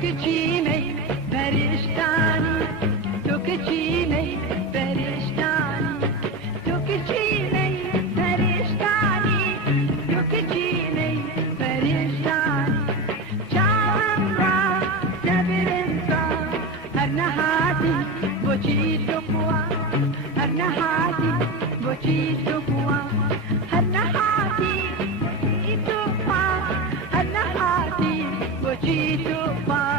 که چینی فرشتانی، تو که چینی فرشتانی، تو که چینی فرشتانی، تو که چینی فرشتانی. چاهم را صبر انسان هر نهادی بچی تو قوا، هر نهادی بچی تو قوا، هر نهادی بچی تو قوا، هر نهادی بچی تو قوا.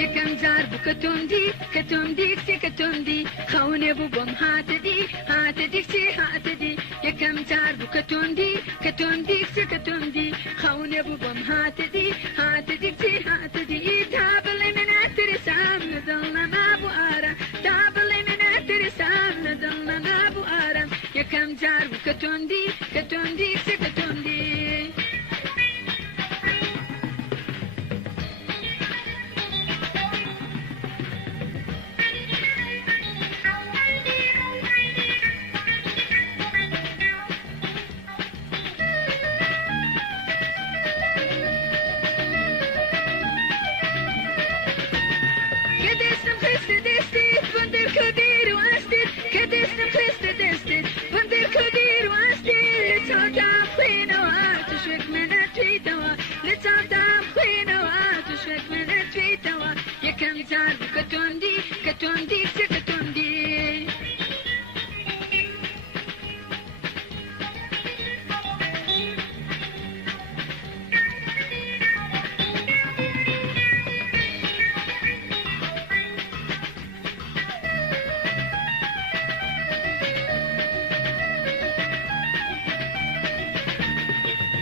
یکم جار بو کتوندی کسی کتوندی خونه بو بم هاتدی کسی هاتدی یکم جار بو کتوندی کسی کتوندی خونه بو بم هاتدی کسی هاتدی تابل من اترسام ندلنا نابو آرام تابل من اترسام ندلنا نابو آرام یکم جار بو کتوندی کسی کتوندی كتوندي كتوندي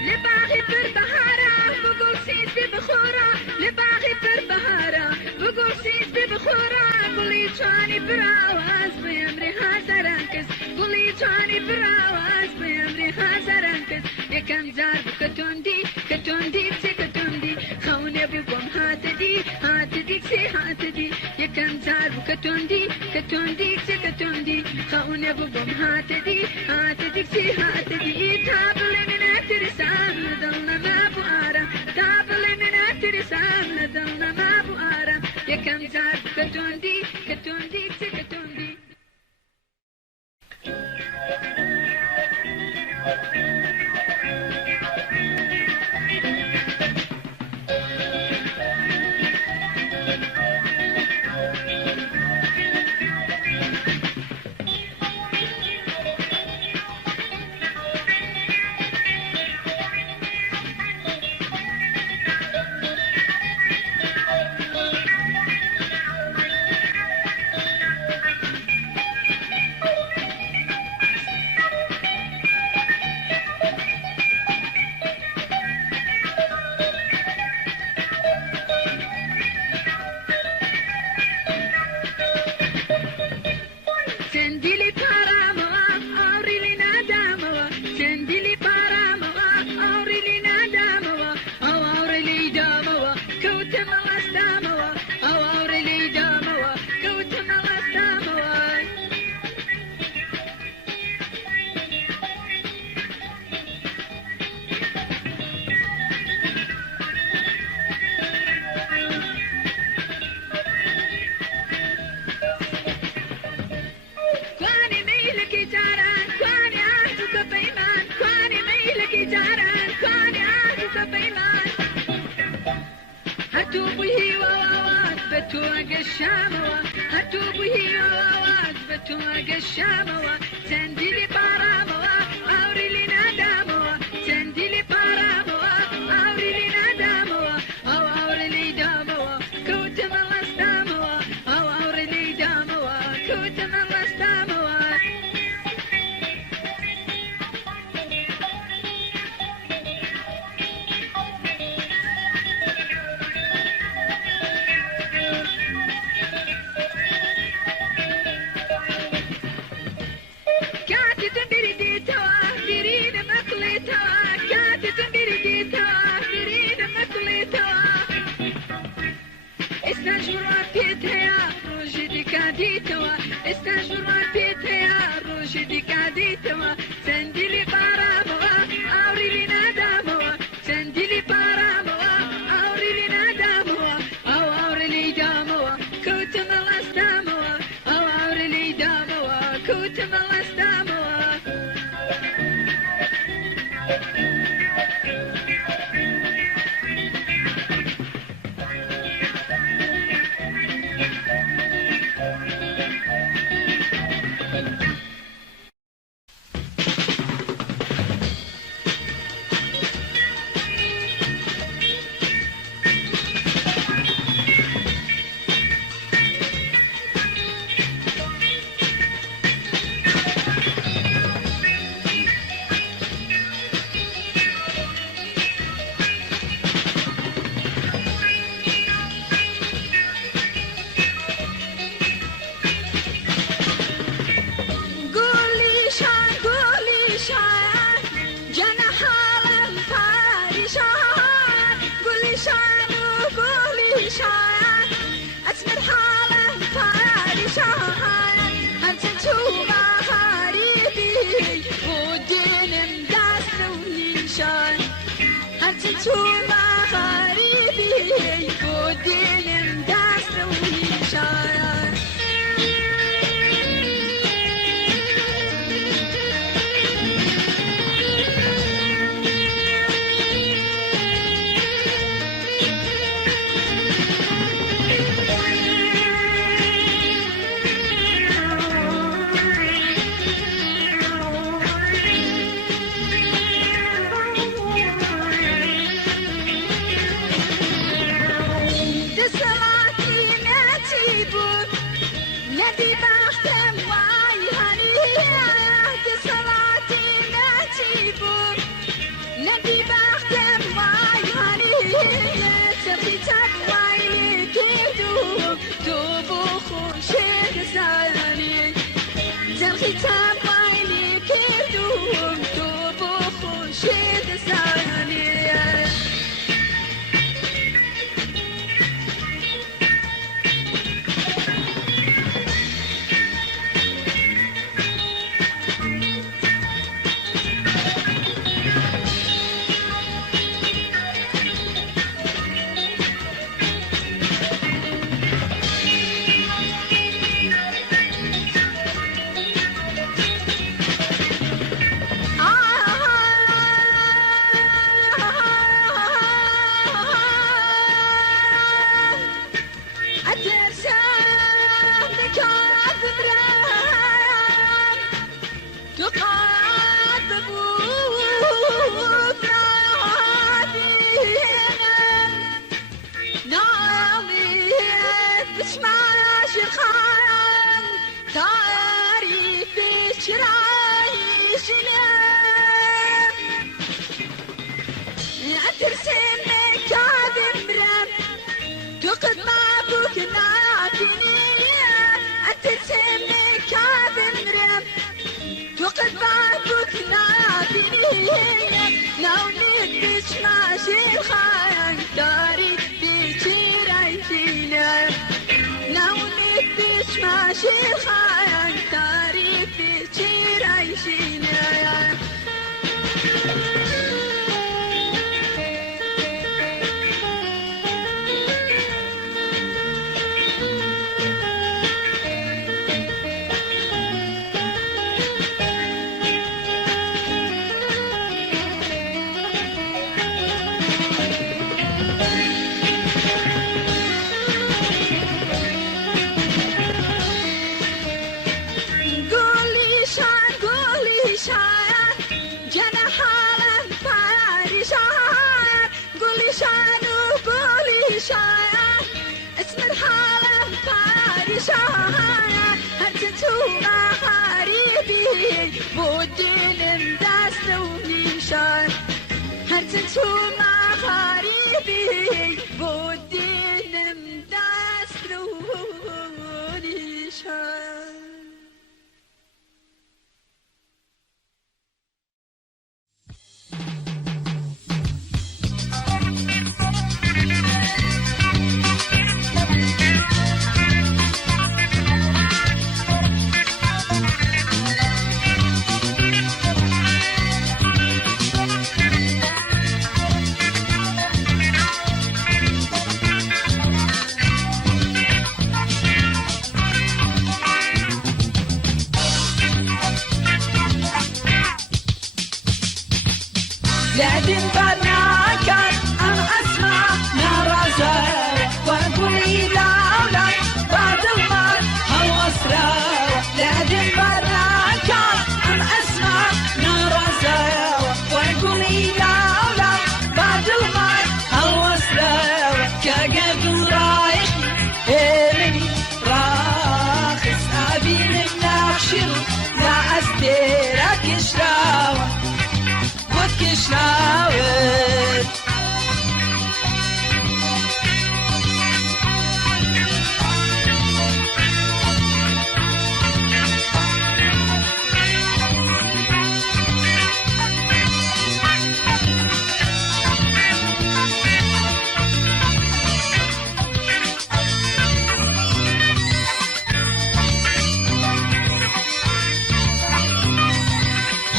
لباغي بالبهارة بقول سيدي بخورة لباغي بالبهارة بقول سيدي بخورة قولي جاني براواز بيمري هازرانكس قولي جاني براواز بيمري هازرانكس يكم جار كتوندي كتوندي خوني بقوم هاتدي سي هاتدي يكم جار كتوندي كتوندي خوني بقوم هاتدي سي هاتدي تابل من اترسام ندلنا ما بو آرام تابل من اترسام ندلنا ما بو آرام يكم جار كتوندي كتوندي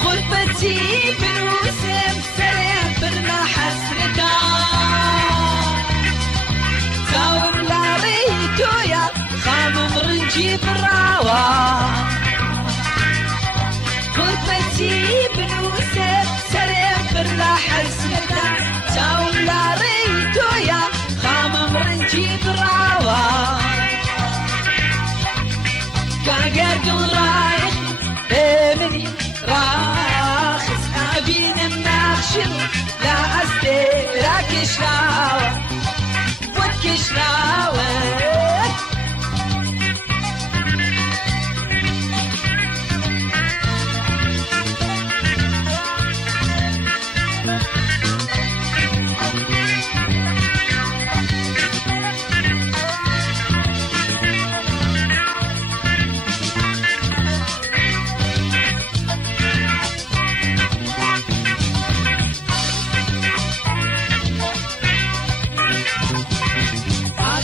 غربتي بنوسم سريع برنا حسرتها ڕەنگی بڕاوە قوربەتی بنووسێ سەرێم بر لە حەسرەتە چاوم لا ڕێی تۆیە خامم ڕەنگی بڕاوە کاگەر دڵڕایق منی ڕاخست ئابینم ناخشم لا ئەستێرا کشراوە بۆت کشراوە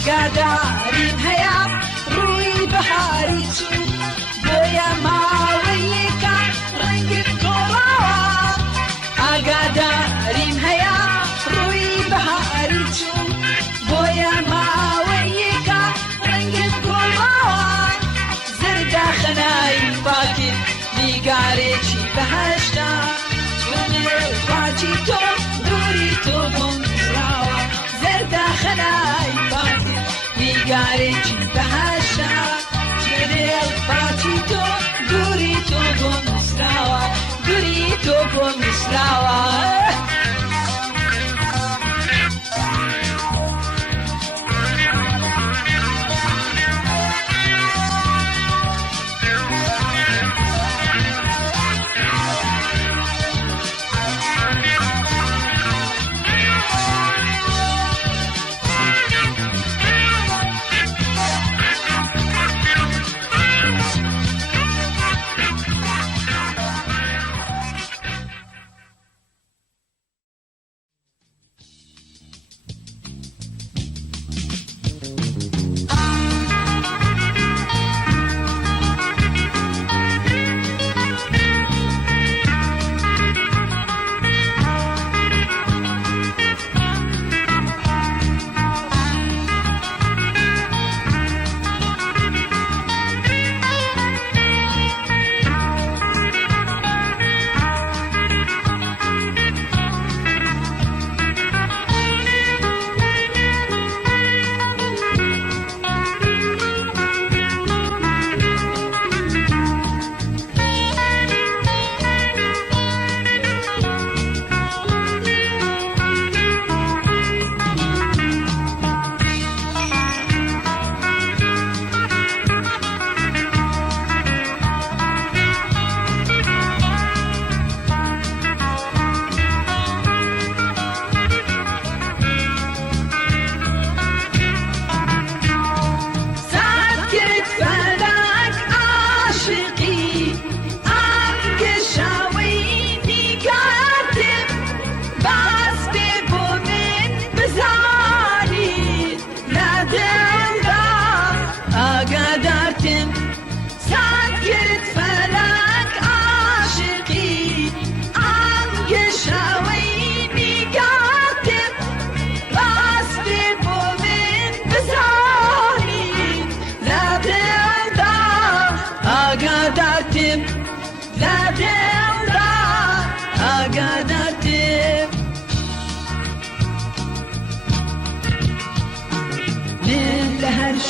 ئاگاداریم هەیە ڕووی بەهاری چوو بۆیە ماوەیەکە ڕەنگت گۆڕاوە ئاگاداریم هەیە ڕووی بەهاری چوو بۆیە ماوەیەکە ڕەنگت گۆڕاوە زەردەخەنایی پاکت نیگارێکی بەهەشتا چونێ پاچی تۆ دووری تۆ بۆم سراوە زەردەخەنایی پاکت نیگارێکی بەهەشتا چونێ پاچی تۆ دووری تۆ بۆم سراوە دووری تۆ بۆم سراوە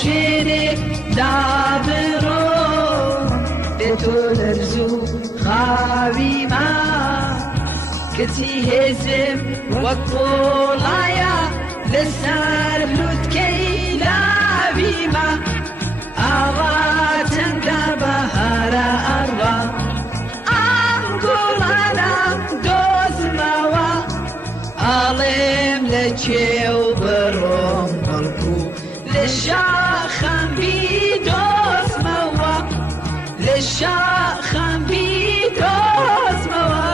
شێرێک دابڕۆ بێ تۆ لەرزوو خاویما کەچی هێزم وەک پۆڵایە لەسەر لووتکەی لاویما ئاوا چەندە بەهارە ئەڕوا ئەم گوڵانە دۆزمەوە ئاڵێم لە کێو بڕۆم بەڵکو لشاخم بی دوست موا لشاخم بی دوست موا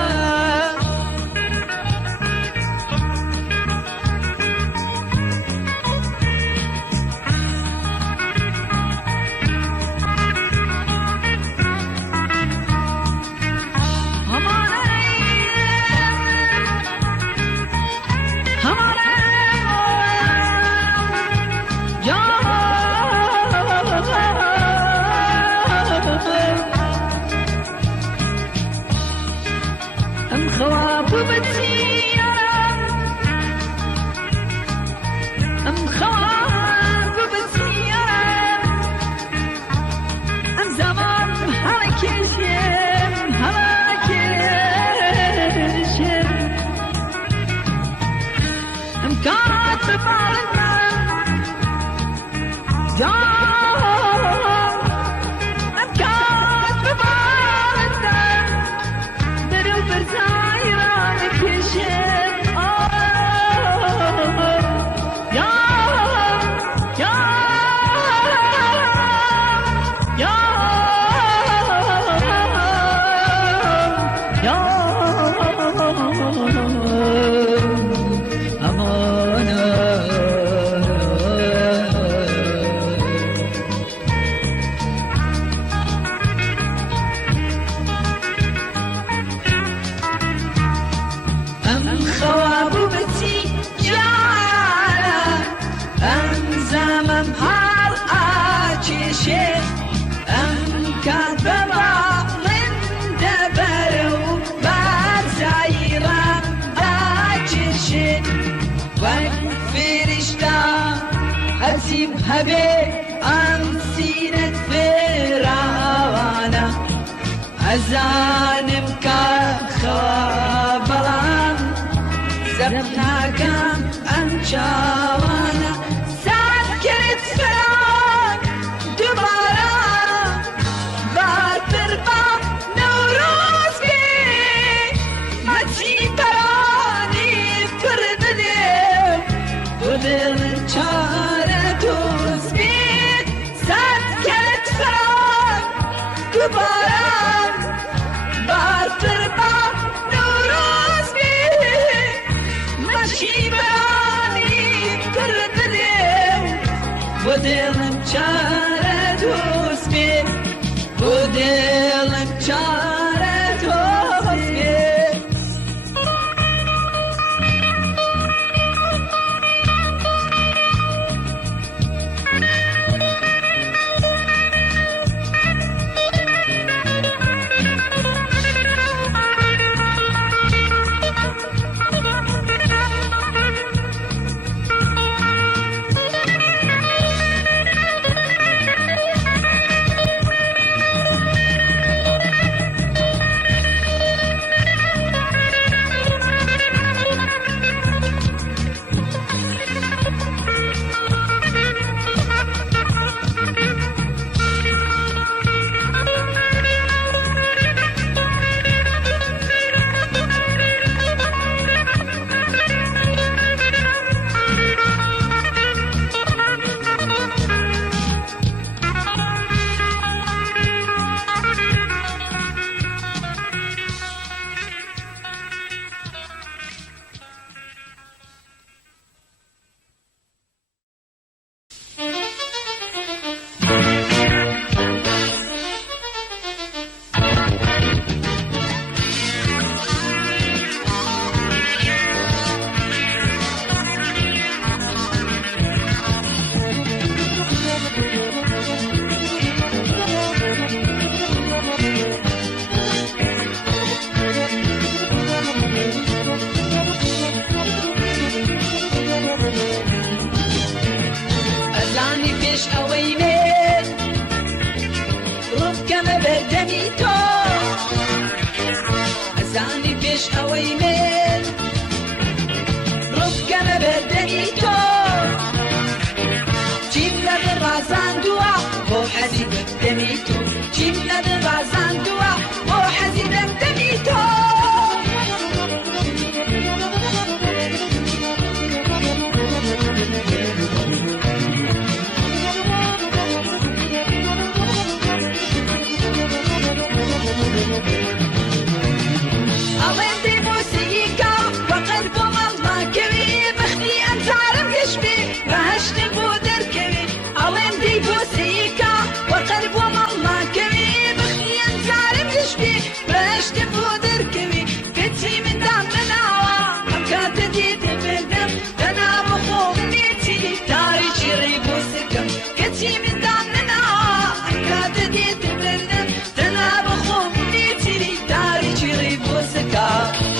هبي أمسينة فراوانا أزانم كخبلان زبنا كم أمشاوانا ساعت كرت فران دوبارا باتر با نوروز بي مچي براني پردني ودل چاره دوز بي ساعت كرت فران دوبارا باتر با نوروز بي مچي براني پردني ودلم چاره دوز بي ودلم چاره دوز بي أزاني فيش أوينين ربك ما بدني تو أزاني فيش أوينين ربك ما بدني تو جيبنا بالرازان دوا مو حزين بدني تو جيبنا بالرازان دوا مو حزين بدني تو أغني موسيقى وقلبهم الله كبير بخني أنزارم قشبي بهشت بودر كبير أغني موسيقى وقلبهم الله كبير بخني أنزارم قشبي بهشت بودر كبير قتي من دم من هوا أم كاتدي تبردم تنام خوفنيتي تاري شري بوسكم قتي من دم من هوا أم كاتدي تبردم تنام خوفنيتي تاري شري بوسكم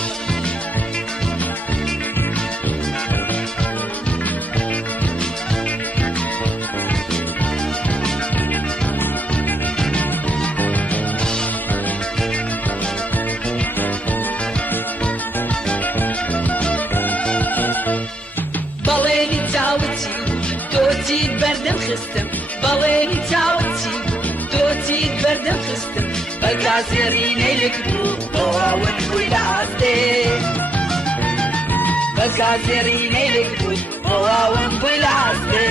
بەڵێنی چاوتی و تۆچیت بەردەم خستم بەڵێنی چاوەچی تۆچیت بەردەم خستم بە کاسێڕینەی لەکبوو بۆواون بووی لە ئاستێ بە کاسێڕینەی لەکبوو بۆواون بووی لە ئاستێ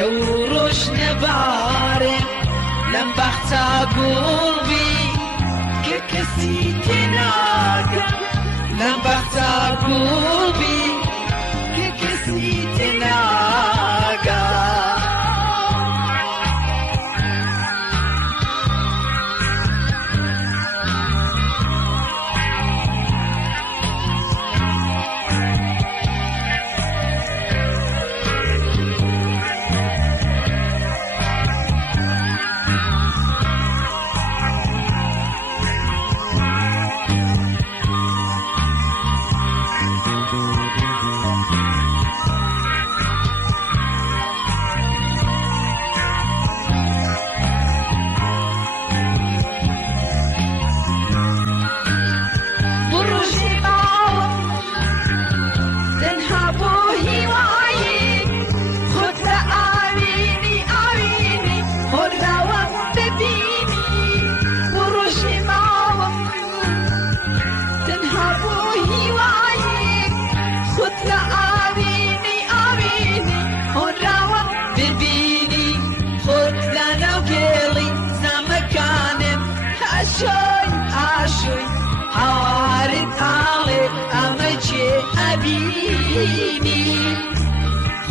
شوروش نبارن لم بختا قلبي ككسي تناقا لم بختا قلبي ككسي تناقا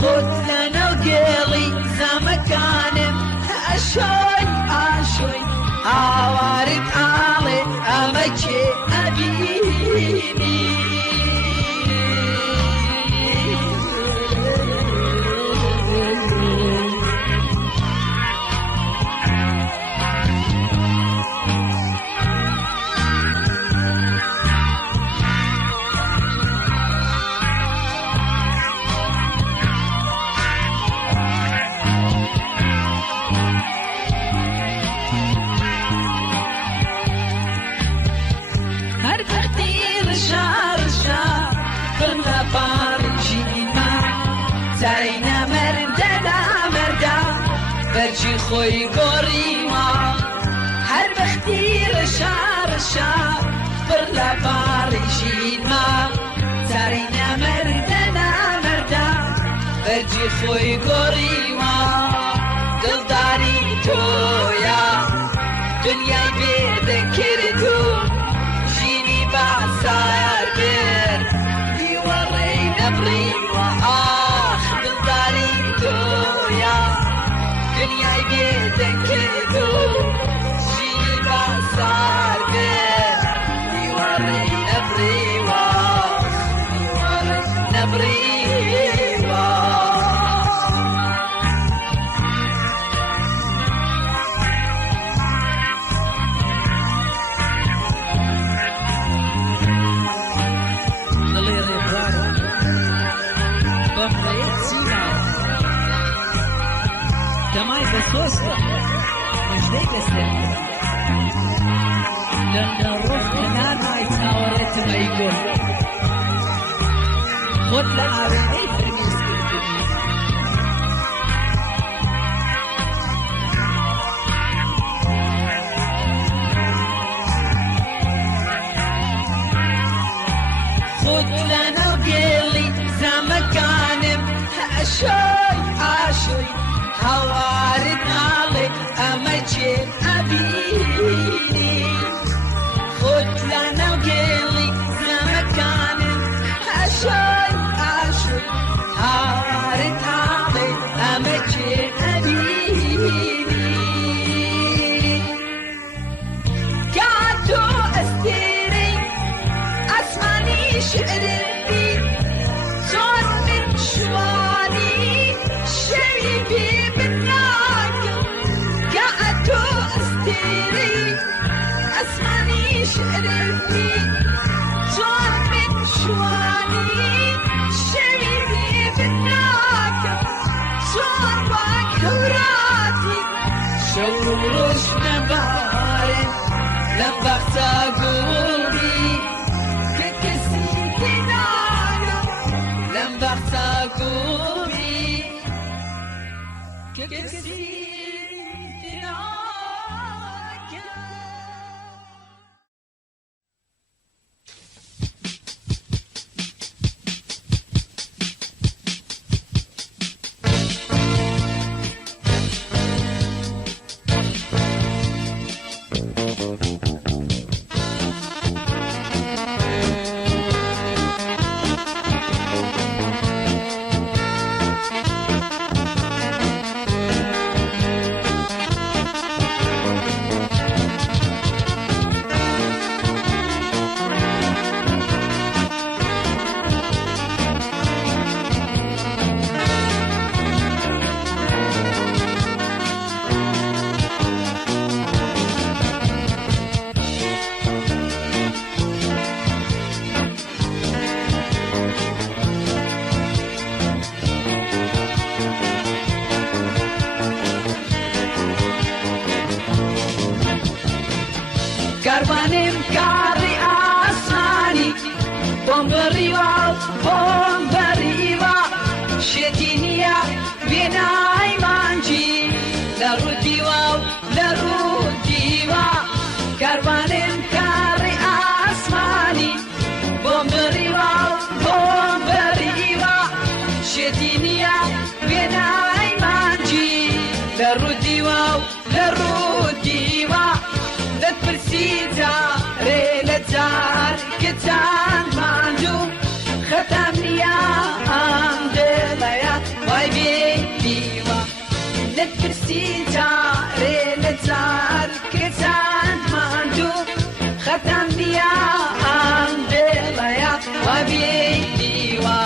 خود لنا وقلي زمكانم أشوي أشوي عوارض علي أمجي أبيني برجي خوي قريما هر بختي رشا برلا بارجين ما زارينا مردا برجي خوي قريما دلداري تويا دنيا بيدن كردو جيني بعصار بير يوري نبري وآخ دلداري تويا دنيا بيدن كردو جيني بعصار بير يوري نبري وآخ يوري نبري لأن الروح هنا يتناولت ما يقول خد لعبي خود لنا وقيلي زمكانم عشوي عشوي هوارد نالي أمجد أبيني خود لنا وقيلي زمكانم عشوي عشوي هوارد نالي أمجد أبيني قعدتو أستيري أسمعني شعر البيت صار من شواني شريبي بالناقل قعدتو أستيري أسمعني شعر البيت صار من شواني شريبي بالناقل صار وكوراتي شوروش نبارد لبخت قلبي ككسيت نارا لبخت قلبي ككسيت نارا كربانم كاري آسماني بومبريوا بومبريوا شتينيا بيناي مانجي لروديوا لروديوا كربانم كاري آسماني بومبريوا بومبريوا شتينيا بيناي مانجي لروديوا لروديوا لتبرسيتا ريلتار كتان مانجو ختمني يا أمدليا واي بيديوا لتبرسيتا ريلتار كتان مانجو ختمني يا أمدليا واي بيديوا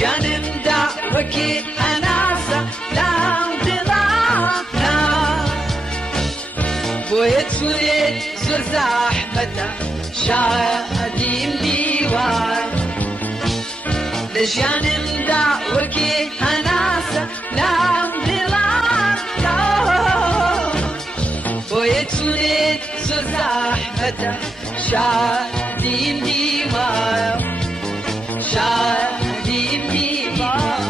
جانم دا وكي أناسا لا انطلاقنا بويت سوريت زر زحمتا شاديم ديوان لجانم دا وكي أناسا لا انطلاقنا بويت سوريت زر زحمتا شاديم ديوان شاديم ديوان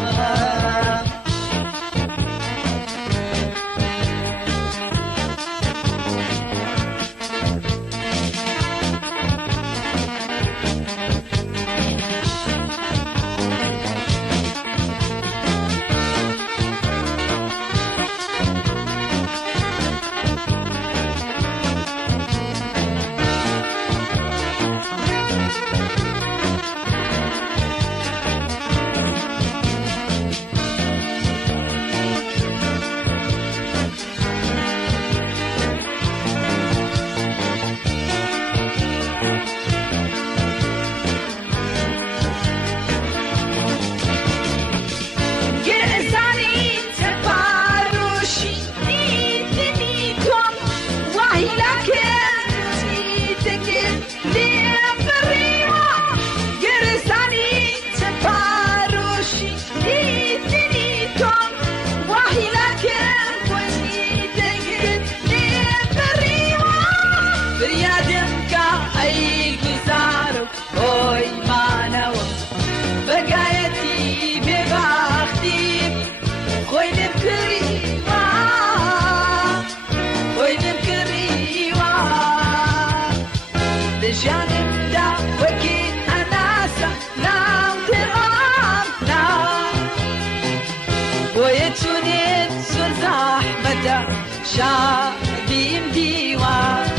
زحمته شادیم دیوان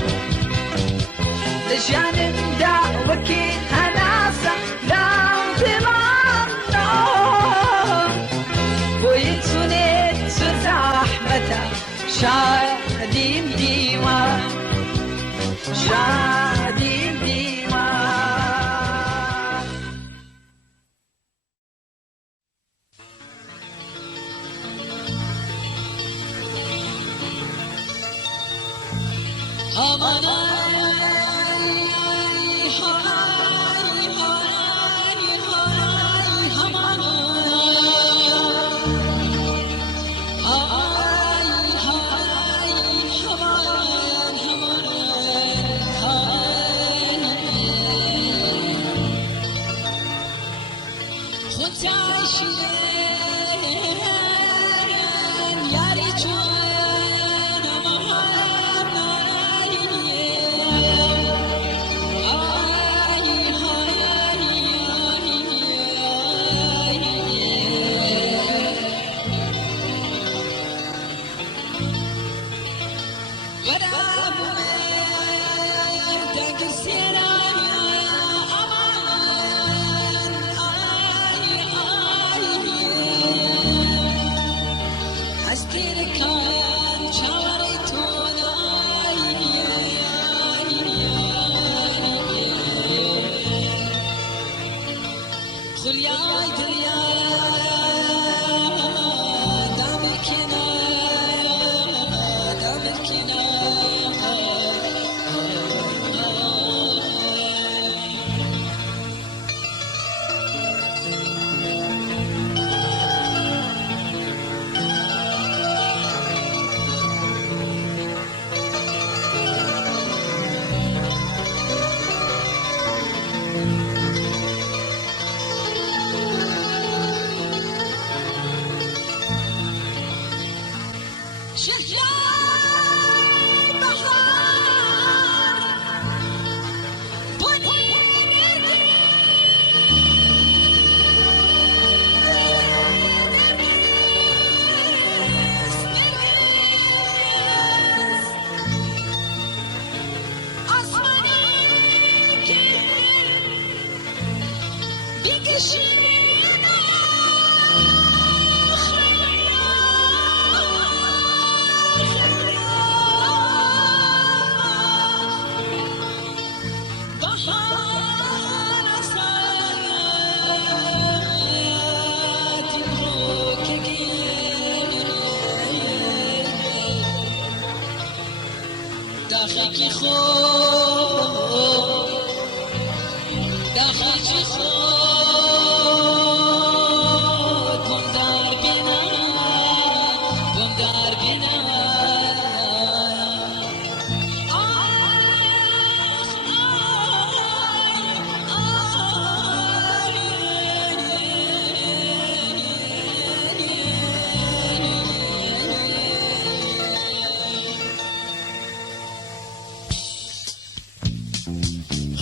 لجانم دعوكي هناسة لا دماغنا بويتونيت زحمته شادیم دیوان شادیم دیوان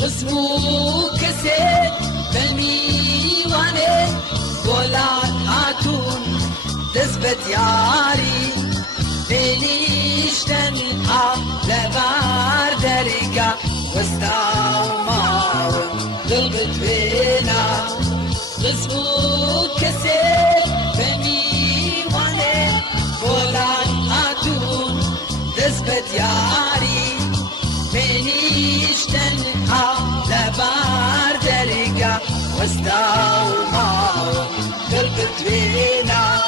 خصمو كسي بالميواني ولاد هاتون تثبت ياري ليشتن لبار دريكا واستعمار قلبت بينا خصمو كسي بالميواني ولاد هاتون تثبت ياري بنيشتن لبار دريكا واستعمار قلبت بينا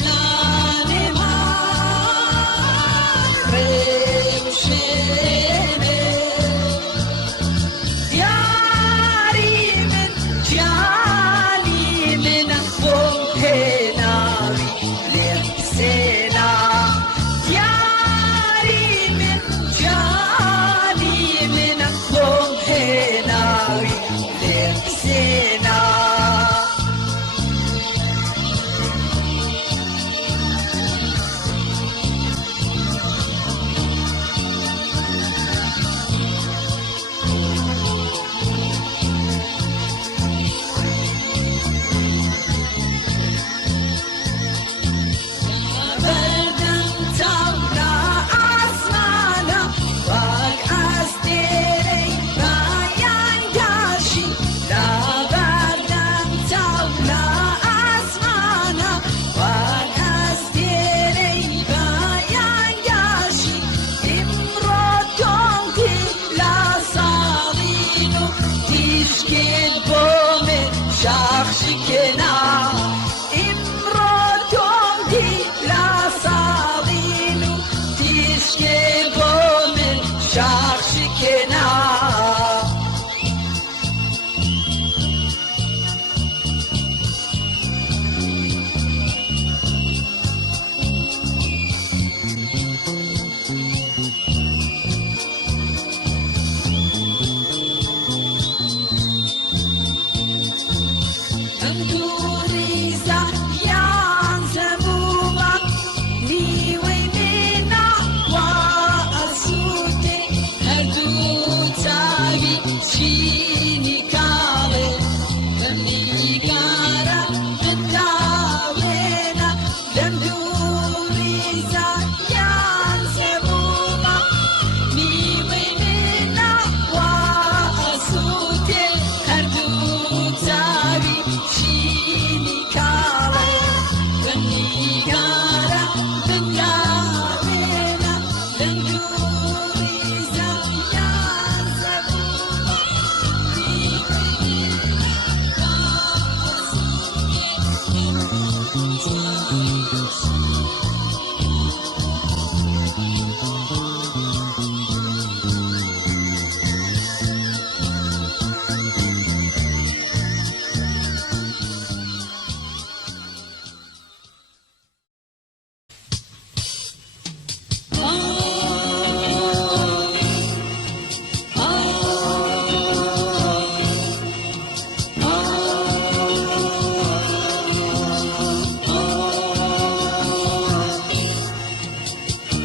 Blah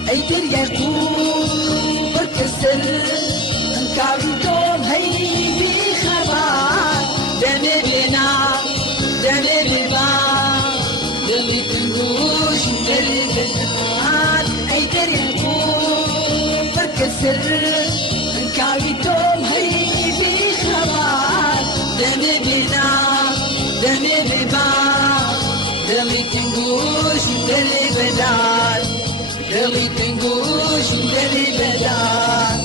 أي دريكو بكسر انكاريتوم هي بخبار دمي بنا دمي ببا دمي تنقوش دمي بنات أي دريكو بكسر انكاريتوم هي بخبار دمي بنا دمي ببا دمي تنقوش دمي بدار دمي تنقوش دمي بدار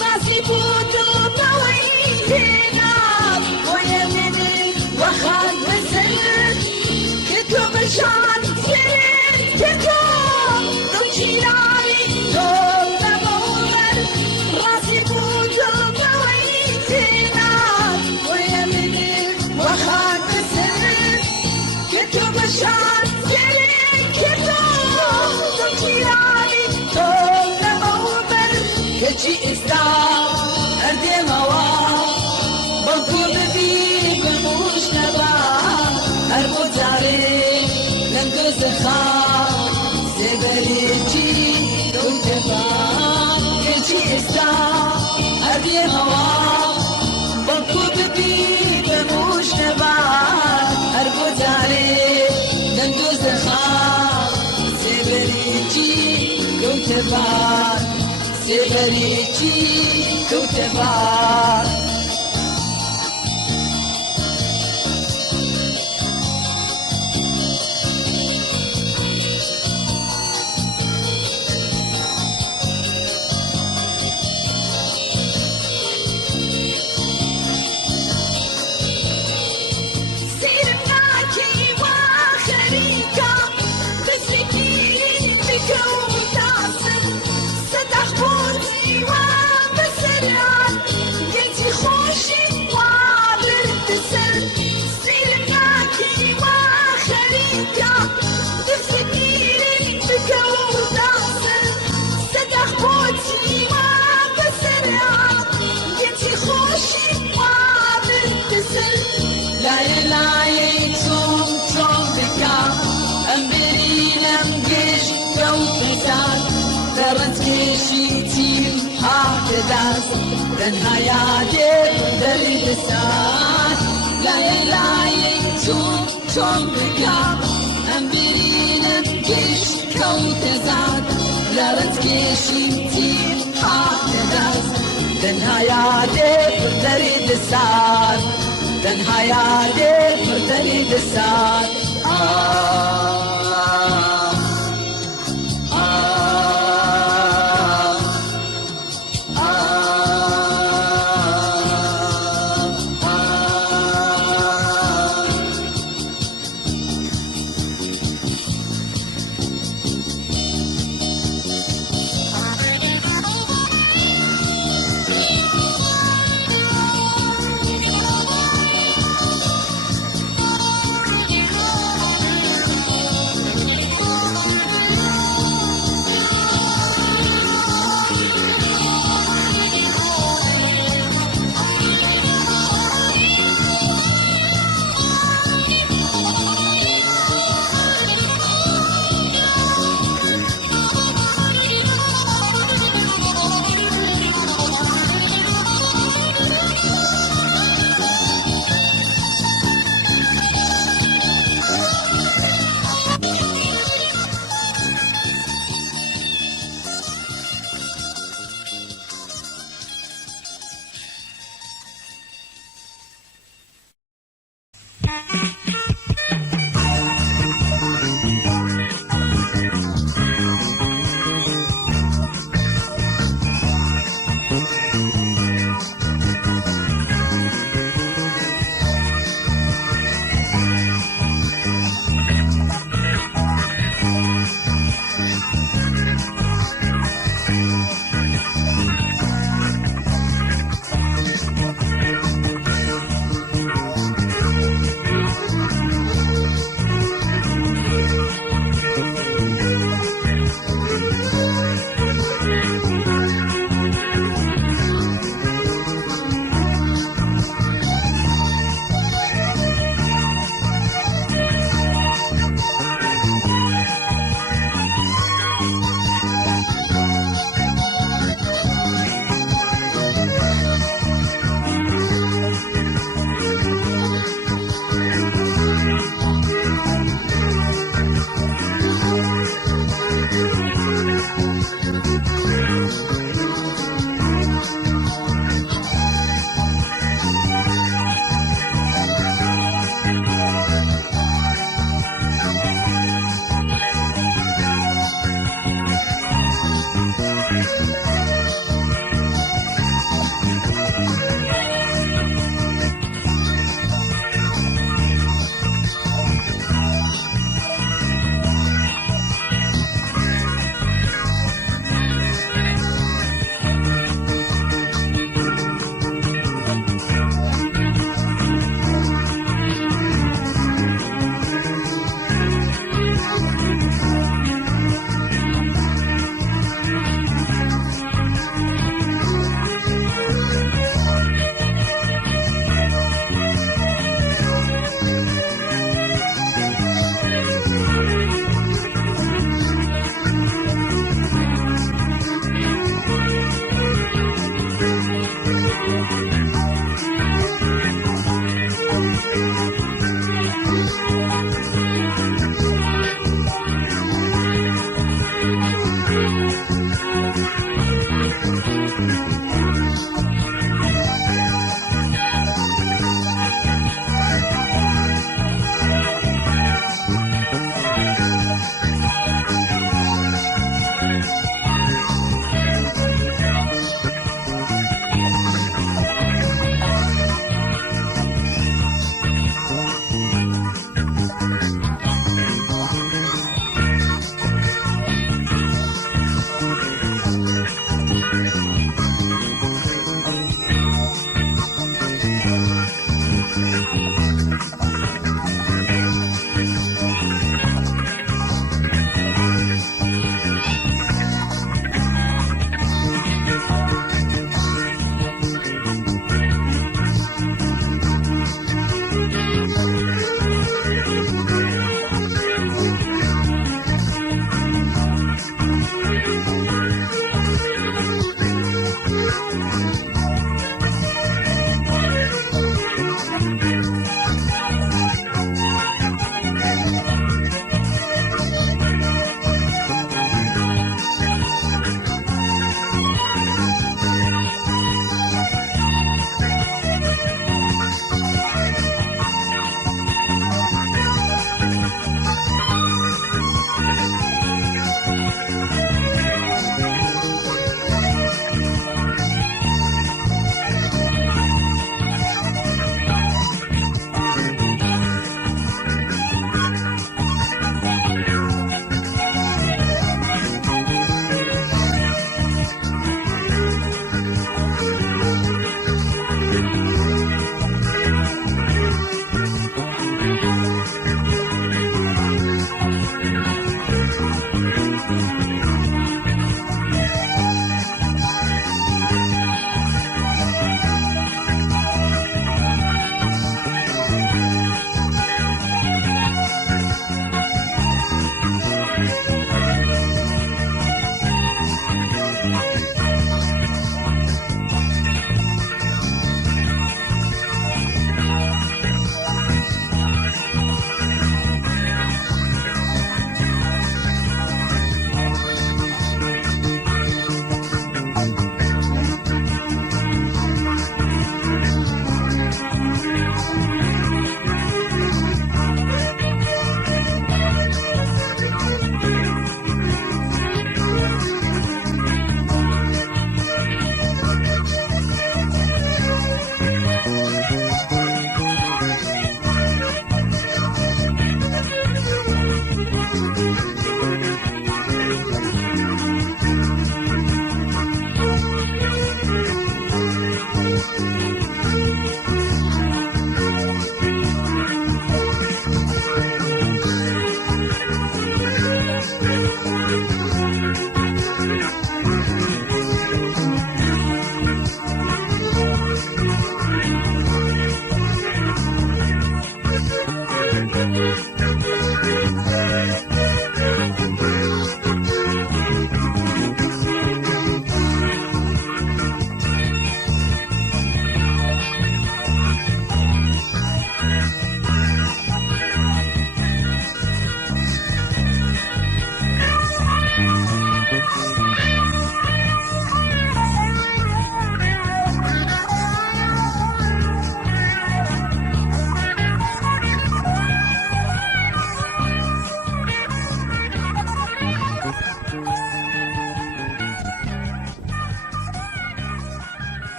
راسي بوتو طويلنا ويمني وخاد مسلت كتب الشعر سرت كتب روشيلاني دول نمور راسي بوتو طويلنا ويمني وخاد مسلت كتب الشعر سرت كتب روشيلاني دول نمور كشي إسلام أردي موا بلكو ببي بموش نبا أربو زاري لندو زخا سبريتي دوتبا كشي إسلام أردي موا بلكو ببي بموش نبا أربو زاري لندو زخا سبريتي دوتبا سبريتي كوتبار تنهايا دير دري بسات لا يلايتون تون بكاب أمبرينا كيش كوتزات لا رتكيشي تير حاكداز تنهايا دير دري بسات تنهايا دير دري بسات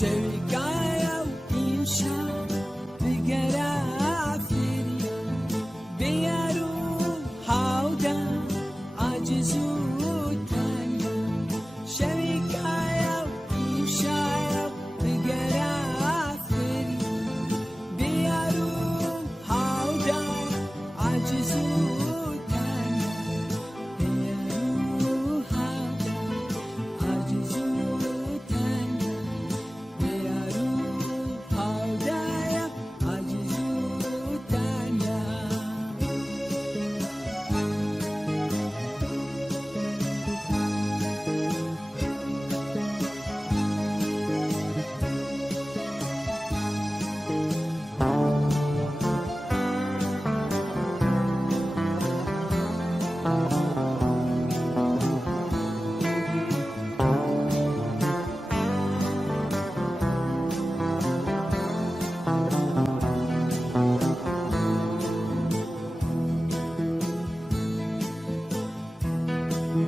شوقايا وإمشاء بقرافري بيارو حودا عجزو تانيا شوقايا وإمشاء بقرافري بيارو حودا عجزو تانيا بيارو حودا عجزو تانيا بيارو حودا عجزو تانيا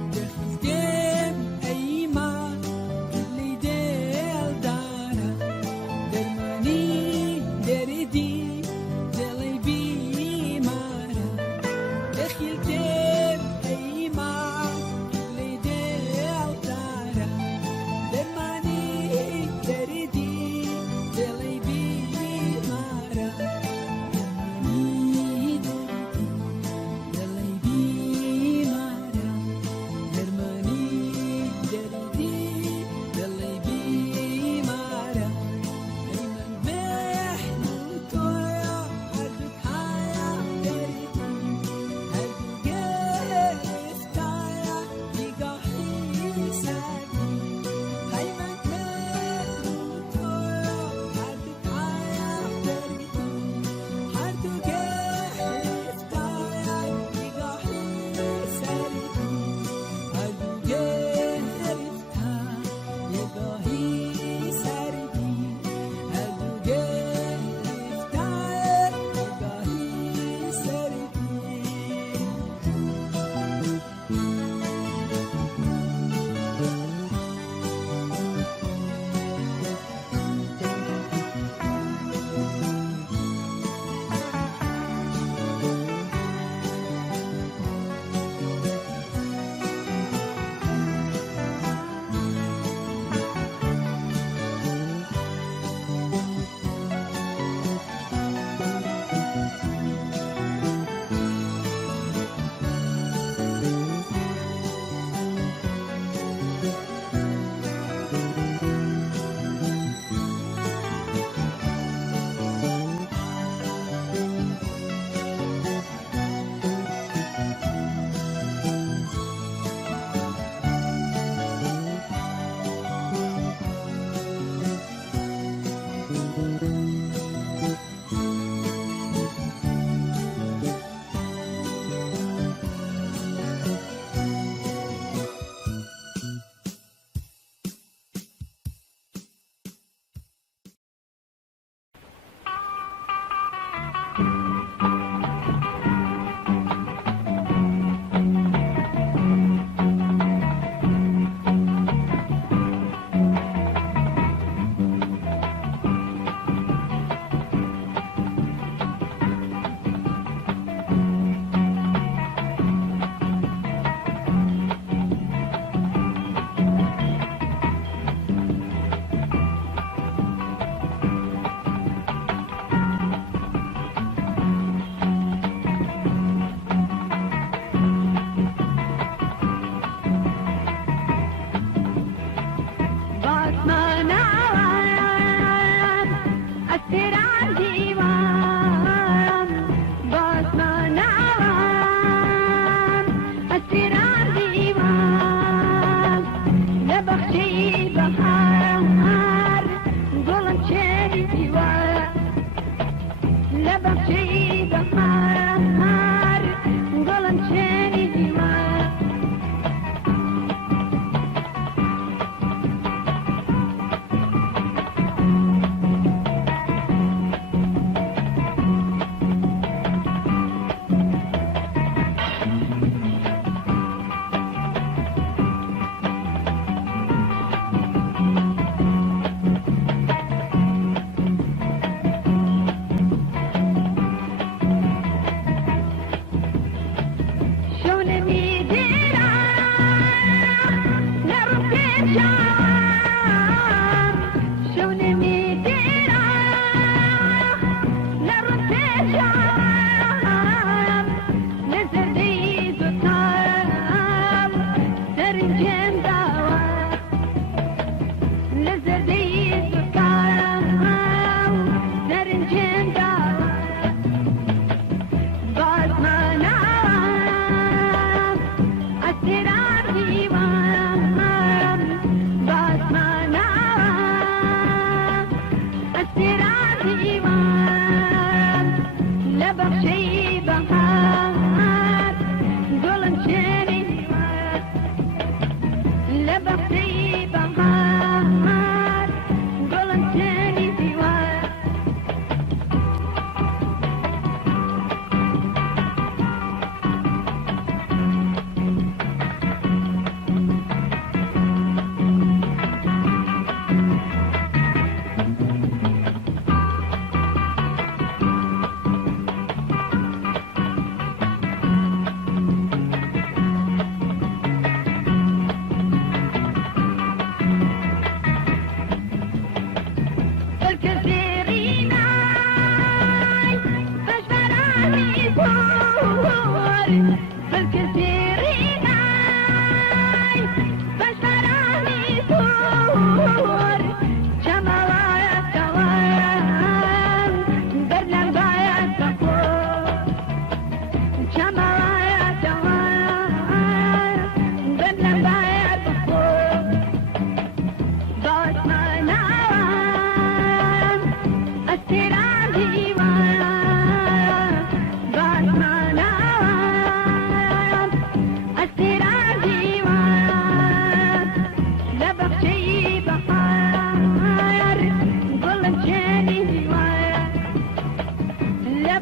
دخلتم أيما اللي ديل دارا درماني دردي دلي بيمارا دخلتم أيما اللي ديل دارا درماني دردي دلي بيمارا درماني دلي بيمارا درماني دردي دلي بيمارا دايما محنوط ويا هردك حياة دردي هردك افتايا بقاحي ساكي دايما محنوط ويا هردك حياة دردي هردك افتايا بقاحي ساكي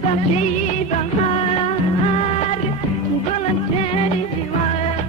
بكي بهار ظلمتني جوار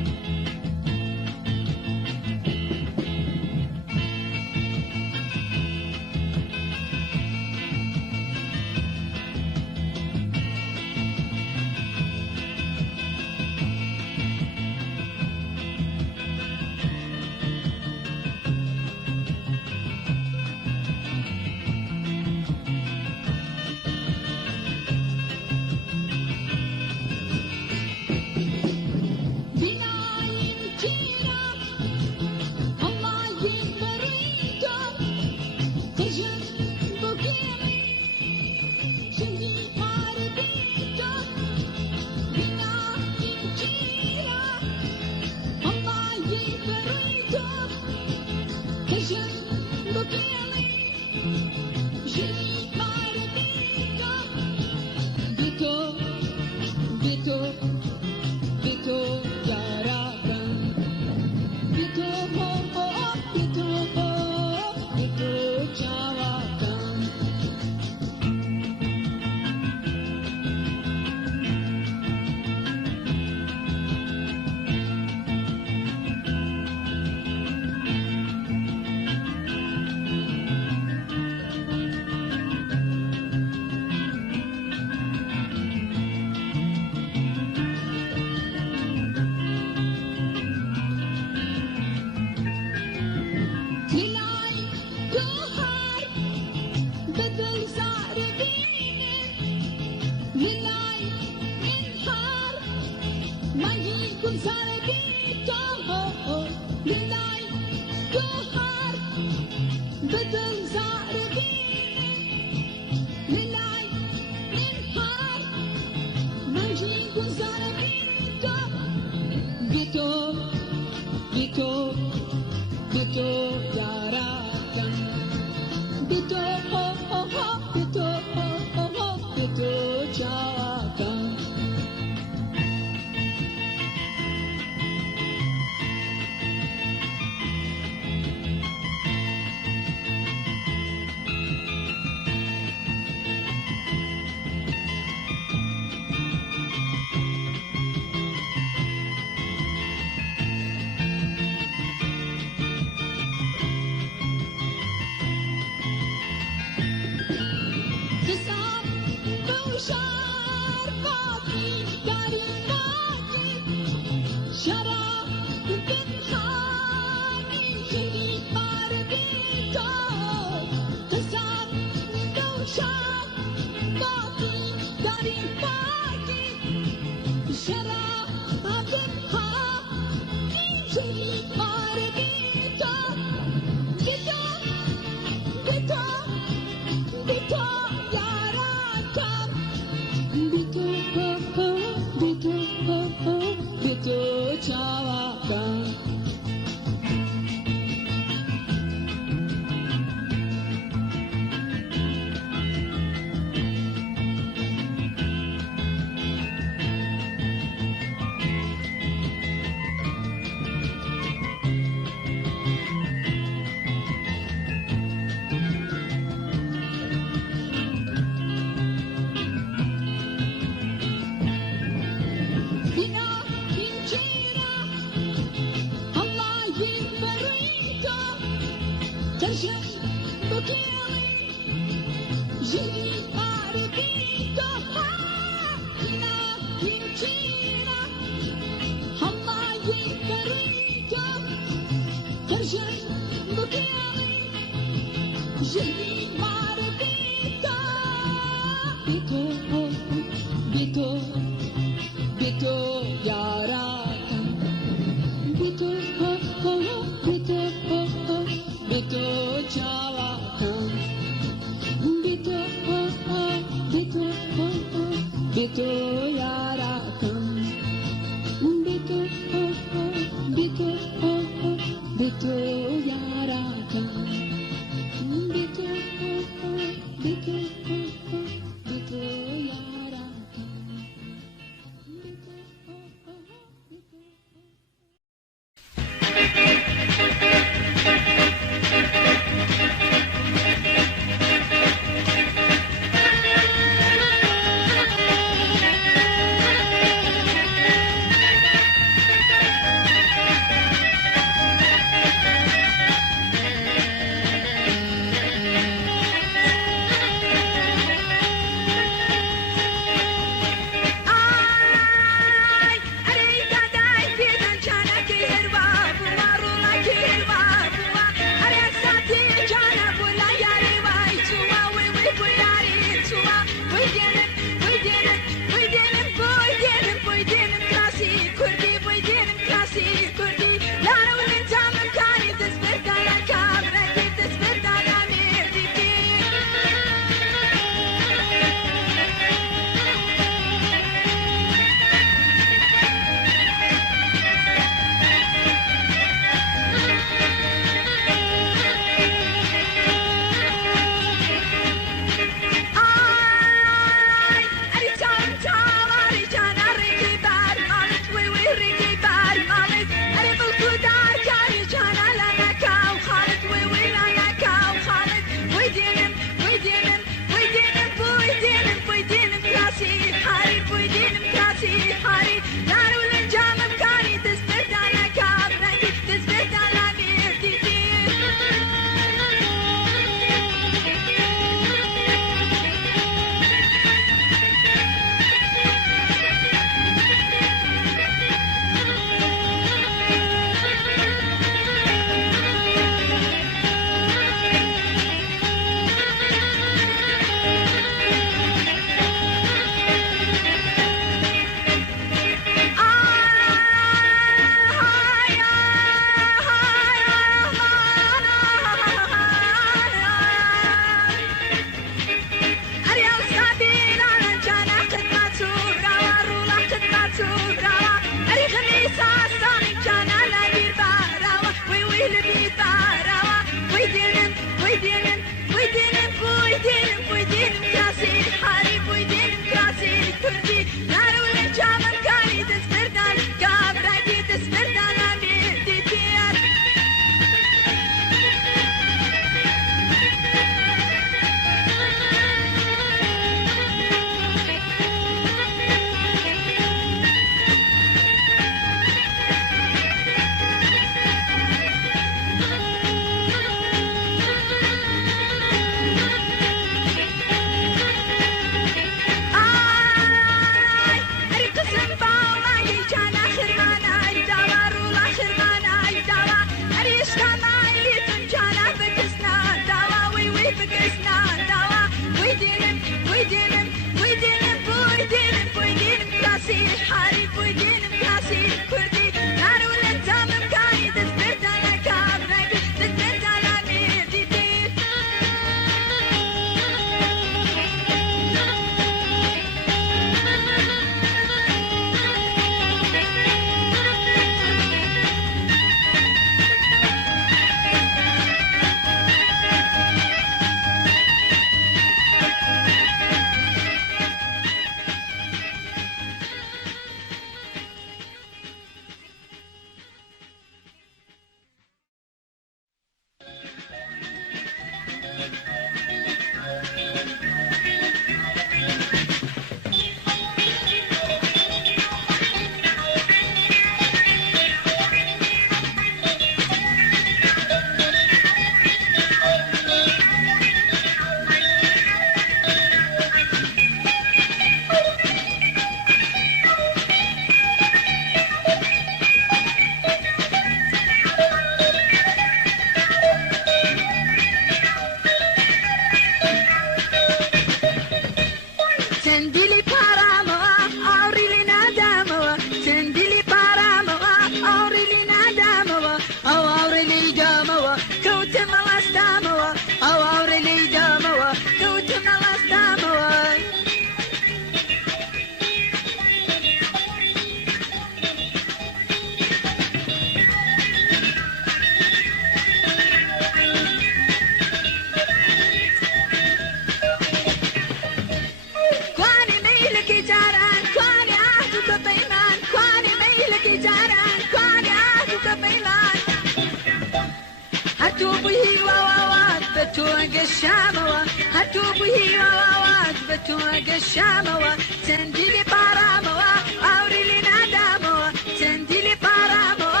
قشاموا هاتو بهي وواز بتو قشاموا تندلي باراموا أوري لي ناداموا تندلي باراموا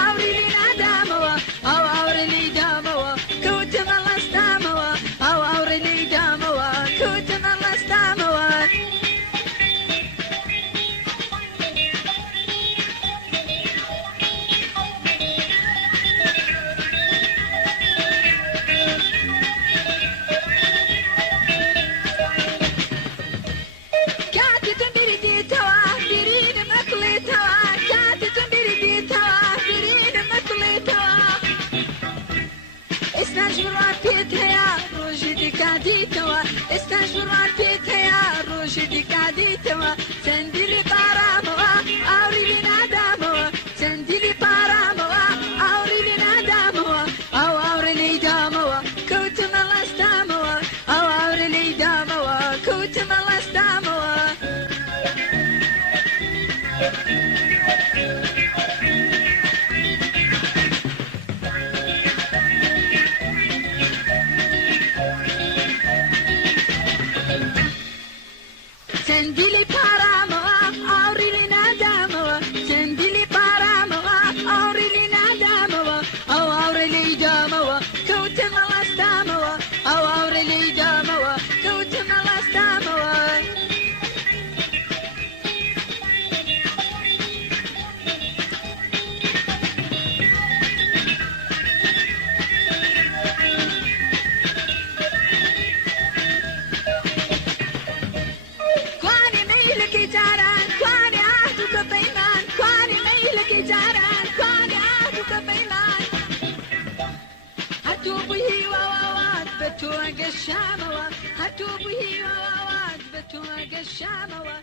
أوري لي ناداموا أو أوري لي داموا كوت مالا استاموا أو أوري لي داموا كوت مالا استاموا استنشرات بيتها روشدي كاديتوا تندلي باراموا أوري لنا داموا تندلي باراموا أوري لنا داموا أو أوري لي داموا كوت ملاستاموا أو أوري لي داموا كوت ملاستاموا تندلي باراموا أوري لنا داموا تندلي باراموا أوري لنا داموا أو أوري لي داموا كوت ملاستاموا أو أوري لي داموا كوت ملاستاموا قشاموا هاتو بهي وواز بتو قشاموا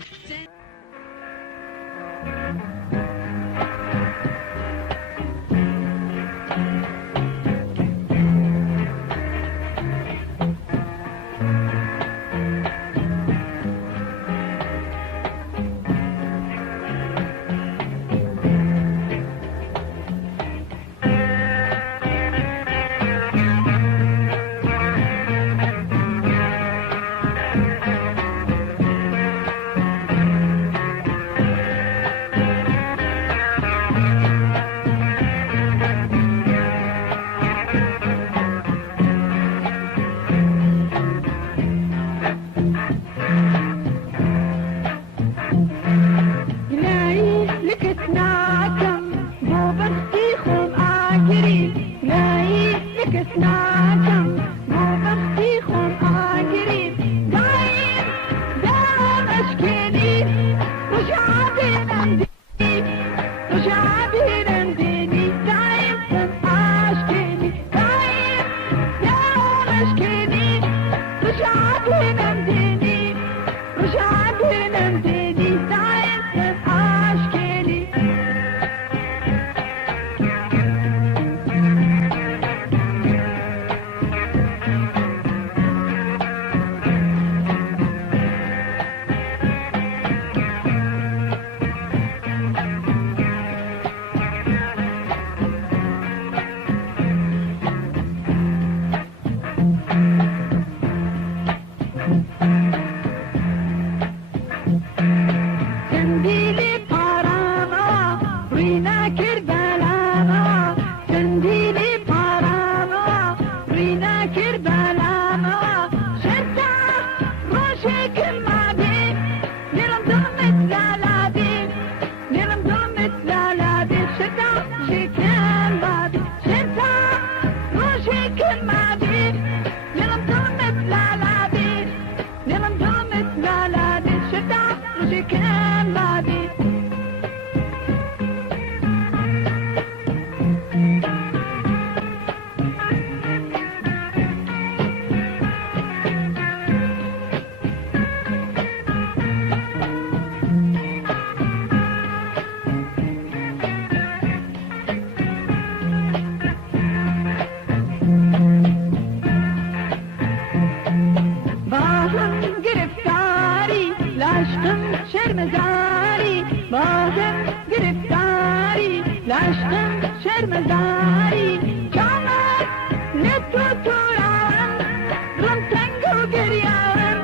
شرمزاری باهم گرفتاری لشتم شرمزاری جامت نتو توران من تنگو گریان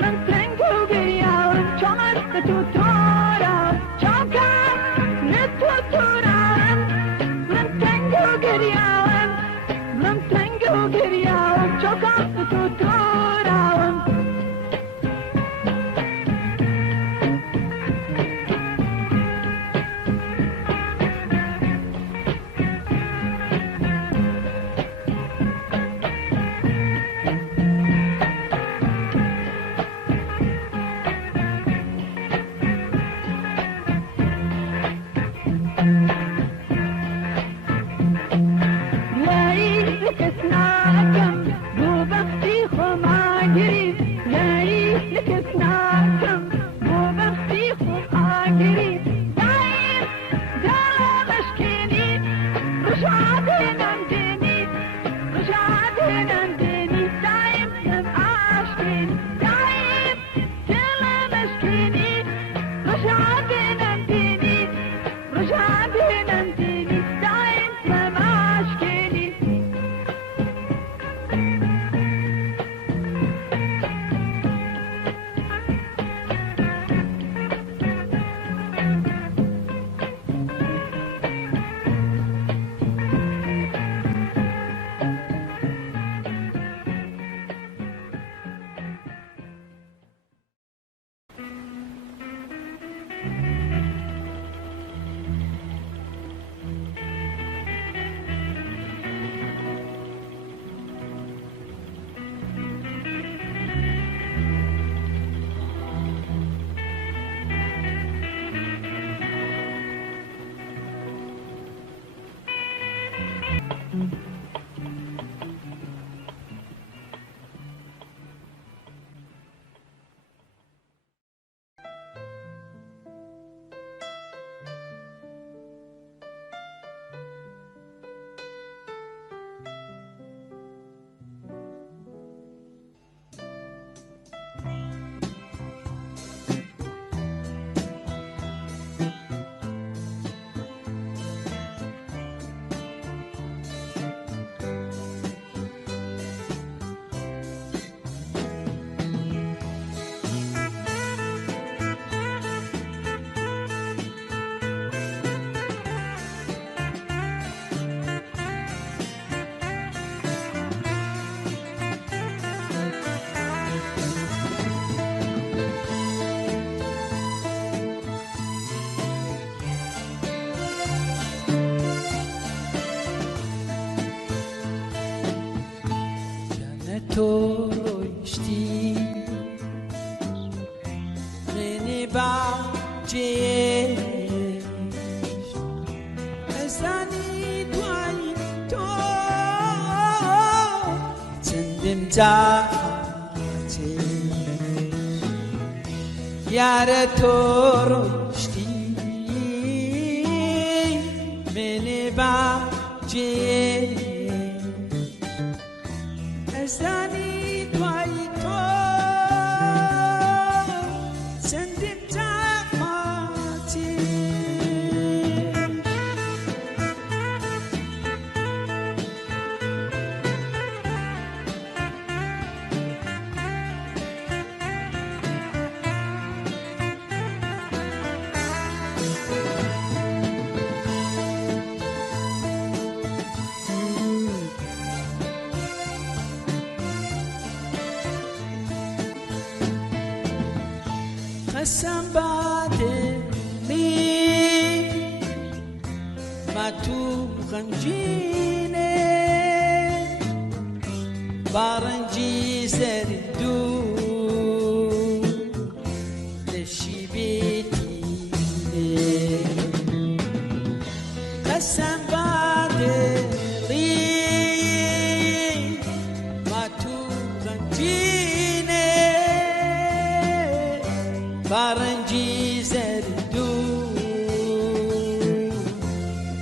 من تنگو گریان چمر تو تورا چاکر نتو توران من تنگو گریان من تنگو گریان چاکر تو توران لكسناكم بو بختي خماجري لاي لكسناكم بو بختي خماجري دايم دارا مشكيني رجعتين عندني رجعتين عندني دايم لم عاشقين دايم دارا مشكيني رجعتين عندني رجعتين عندني دايم لم عاشقيني تو روشتی منی باجیش ازانی دوای تو چندم جاتی یار تو روشتی منی باجیش ازانی دوای تو چندم جاتی قسم باده لی ما تو غمجینه بارنجی زردو لشی بیتینه قسم باده لی ما تو غمجینه بارنجی زردو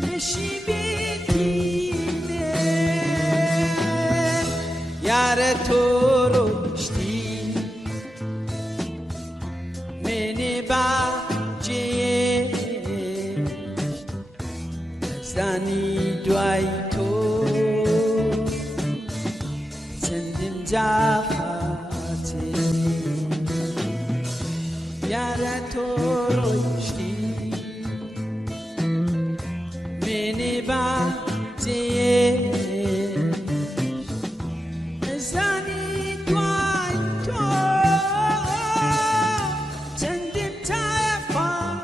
نشی بیتینه یار تو روشتی منی باجیش زنی دوای تو چندم اینجا خاطری یاره تو روشتی منی با زیه زنی توی تو زندم تفاتی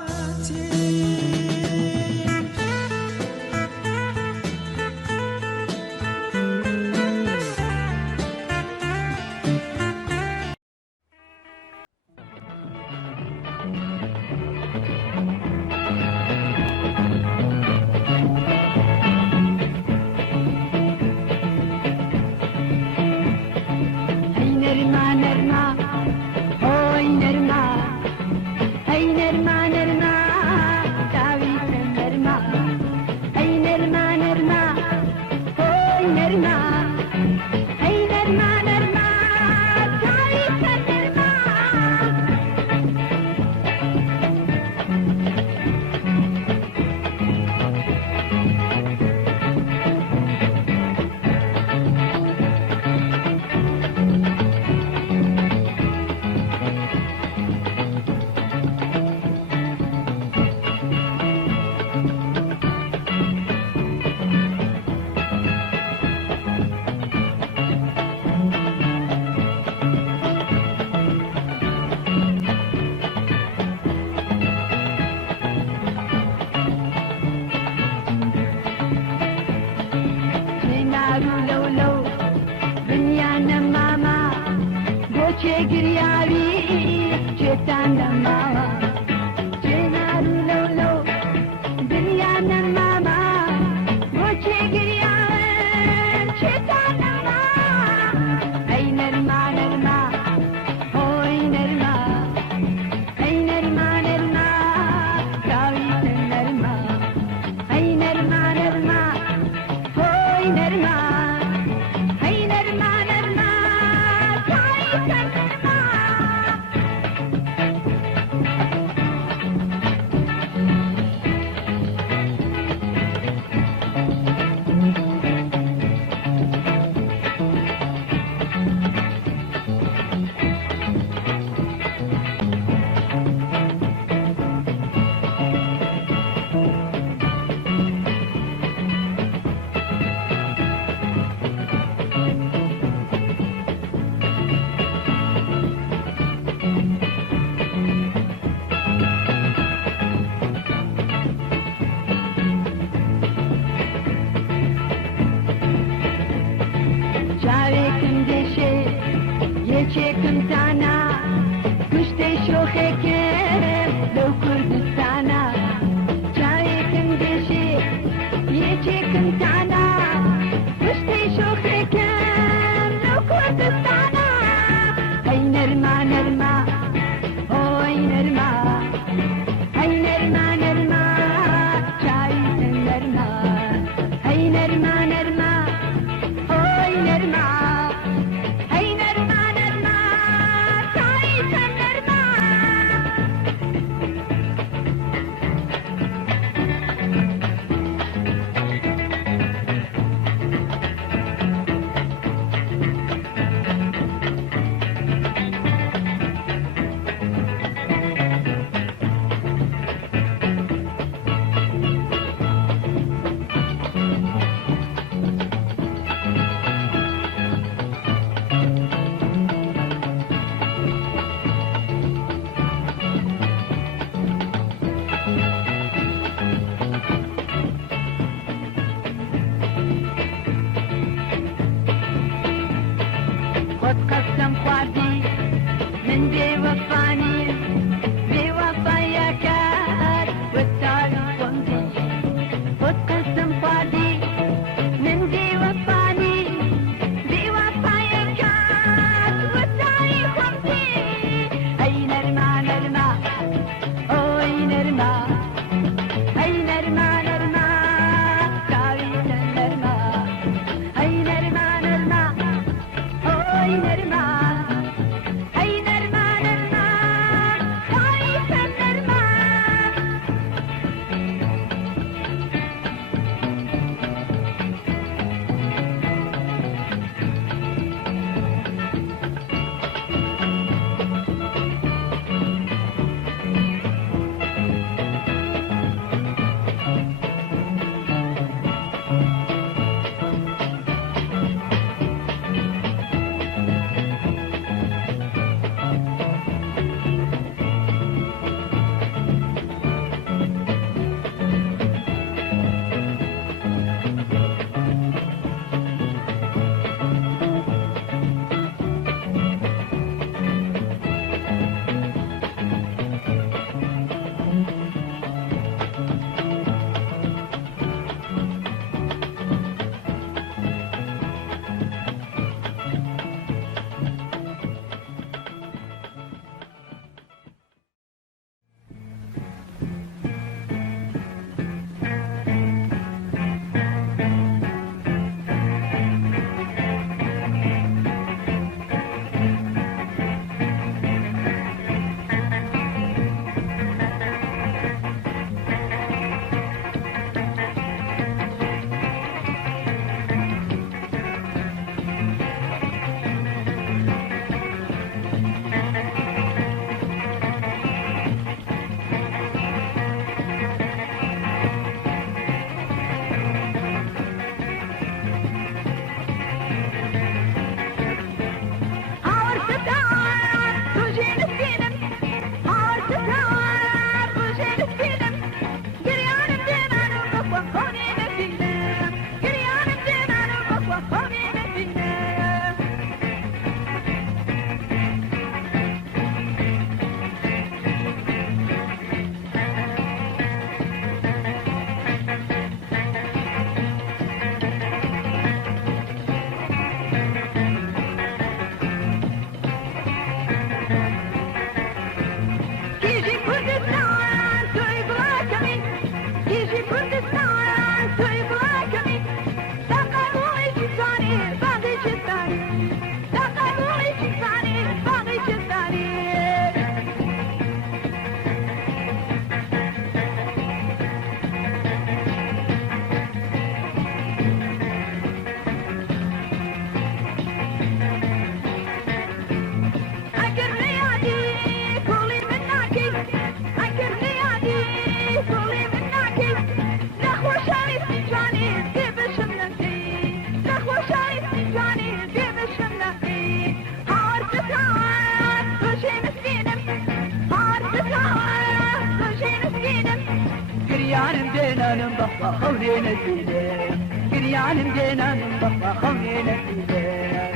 دينانم بخوا خولين الدينام قريانم دينانم بخوا خولين الدينام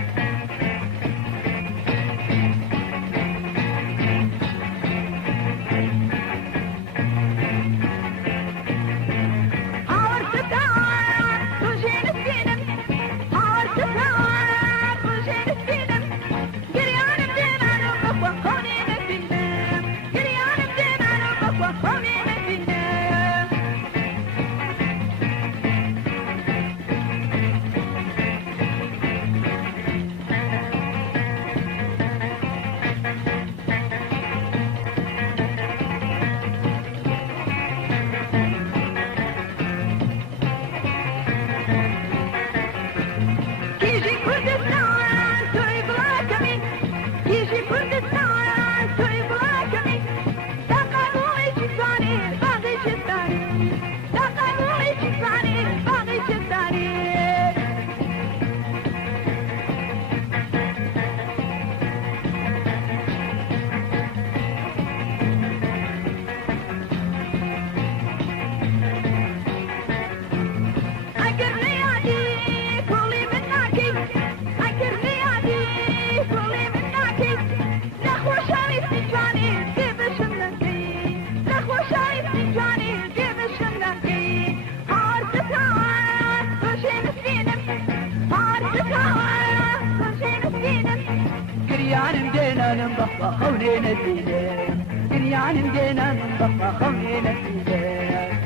دينانم بخوا خولين الدينام قريانم دينانم بخوا خولين الدينام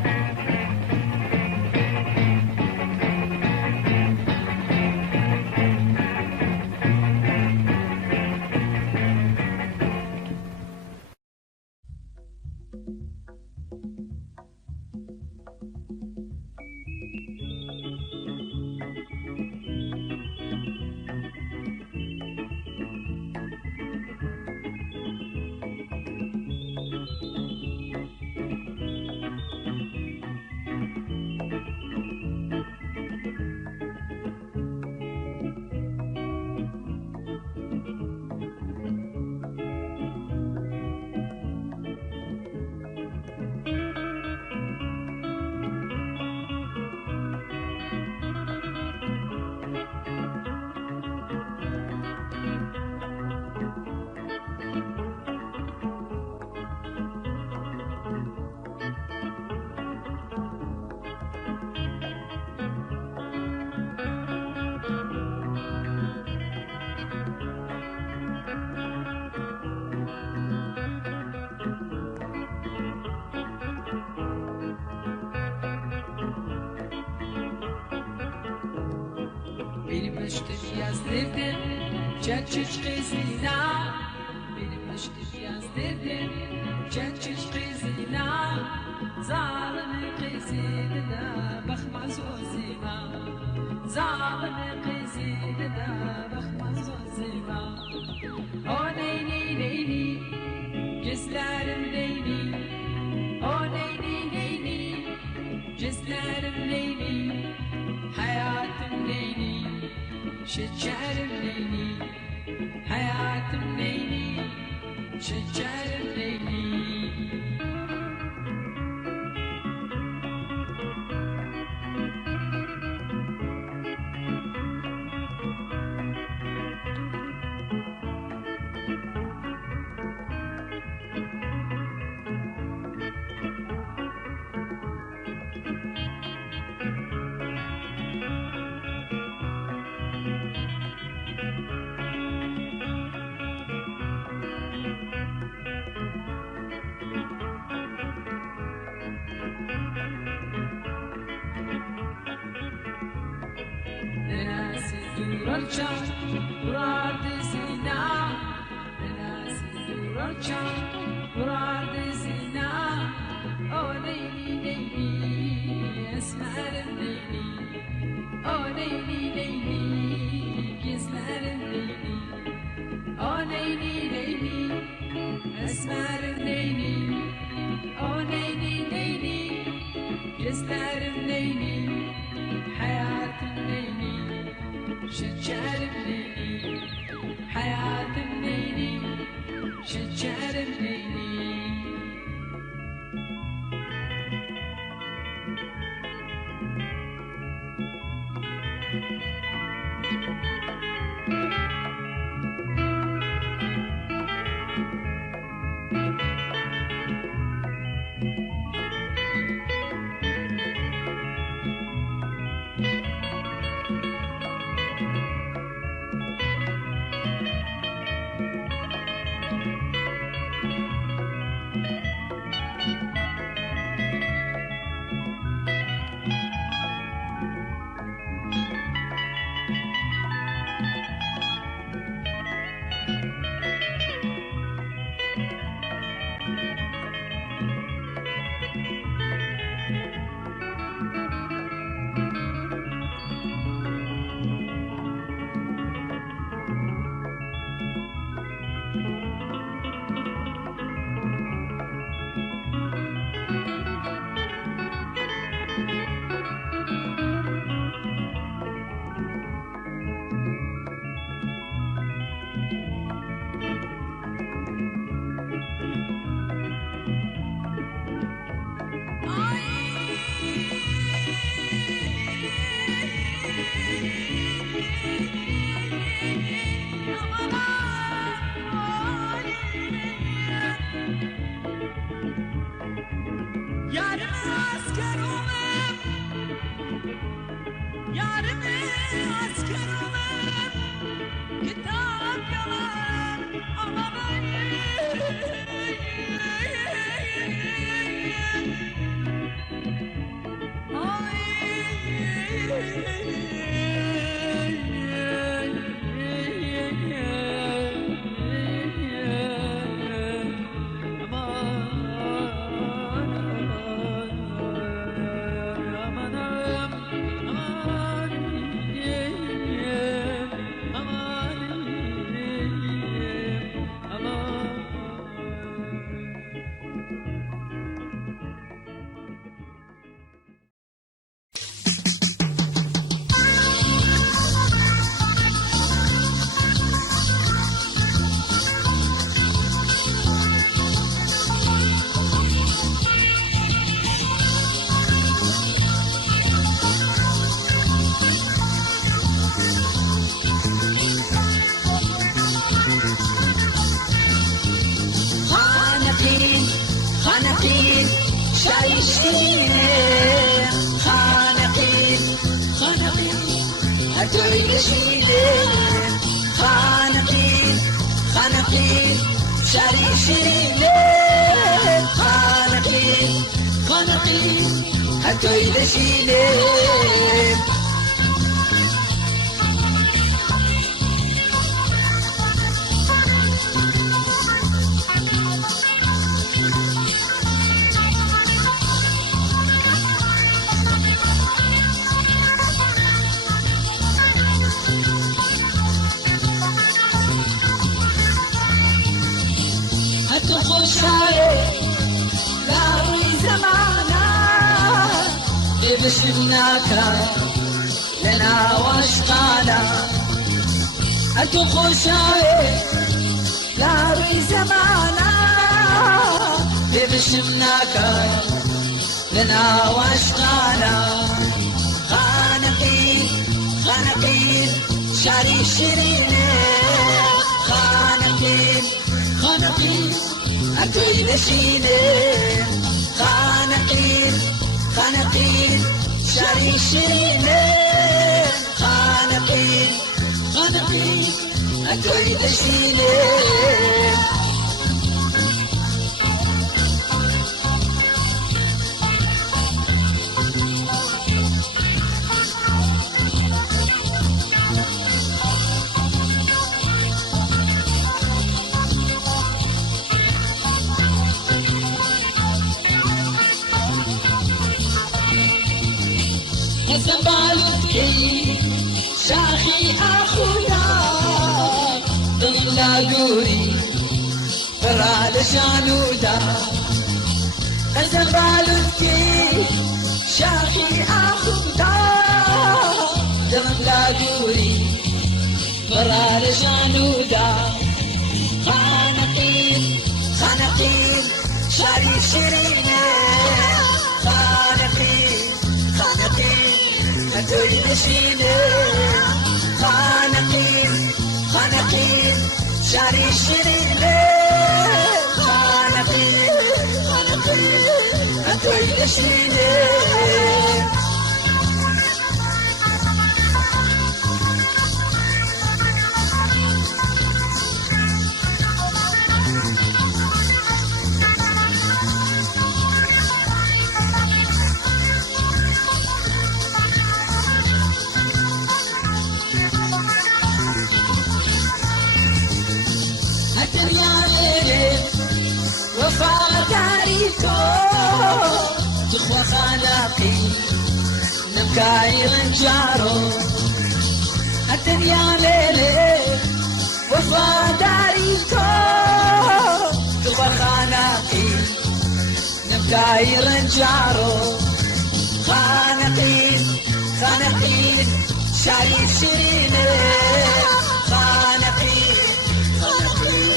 Benim işte yazdırdım çeçiç kızına. Benim işte yazdırdım çeçiç kızına. Zalimi kızına bakmaz gözüme. Zalimi kızına bakmaz gözüme. O neyni neyni gözlerim neyni. O neyni neyni gözlerim neyni. Hayatım neyni, şekerim neyni. Hayatım neyni, şekerim neyni. Duracağım, durar dizine. Nenesi duracağım, durar dizine. O neyni neyni, esmerim neyni. O neyni neyni, gözlerim neyni. O neyni neyni, esmerim neyni. O neyni neyni, gözlerim neyni. Hayatım neyni. شجرم نيني حياتم نيني شجرم نيني هتوي لشيلين خانقين خانقين شاري شيلين خانقين خانقين هتوي لشيلين بشمناك لنا واشقانا أنتو خشاي لا روي زمانا بشمناك لنا واشقانا خانقين خانقين شاري شيرين خانقين خانقين أنتو يدشينين خانقين خانقين شاري شيلين خانقين خانقين أتوي تشيلين زبالتكي شاخي أخويا ضمنا دوري فرال شانودا زبالتكي شاخي أخويا ضمنا دوري فرال شانودا خانقين خانقين شاري شيرين خانقين خانقين هتوي لشيلين خانقين خانقين شاري شيرين خانقين خانقين هتوي لشيلين تخوى خانقي نبكاي رنجارو الدنيا ليلي وفا داريتو تخوى خانقي نبكاي رنجارو خانقين خانقين شاري سيني خانقين خانقين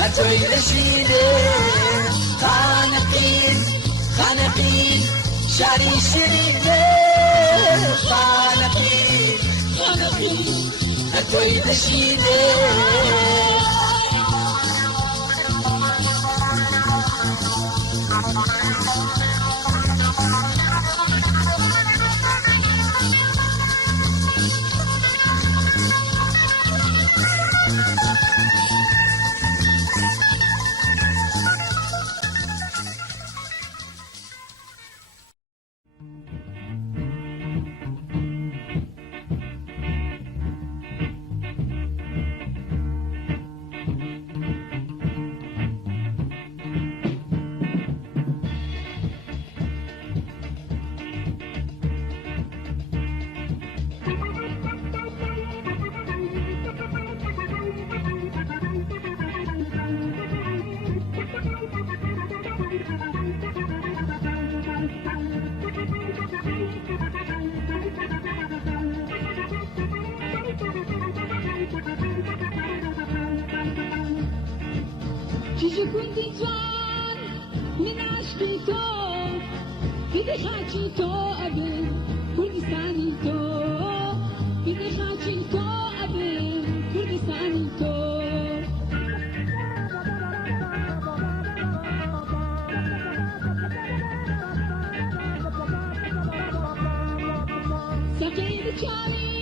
هتوي لشيني خانقين خانقين شاري شيرين خانقين خانقين هتوي لشيني چیزی کندی جان من عشقی تو بیدی خاچی تو ابن کردستانی تو بیدی خاچی تو ابن کردستانی تو سقی بچاری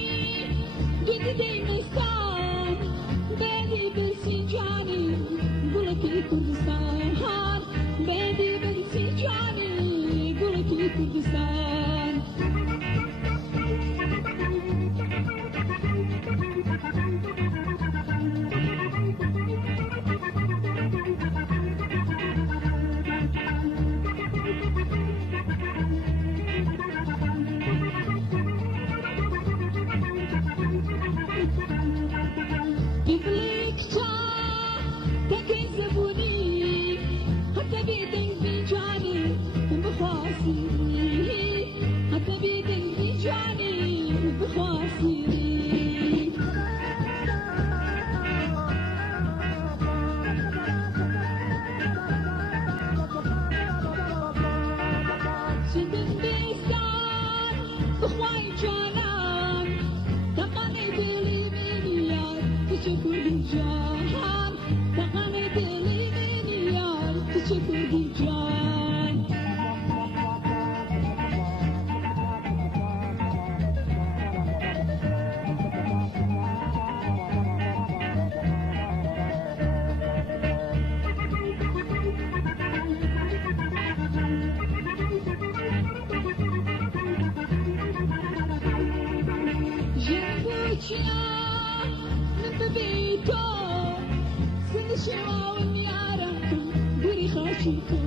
شواون یارەکە گوری خاچی تۆ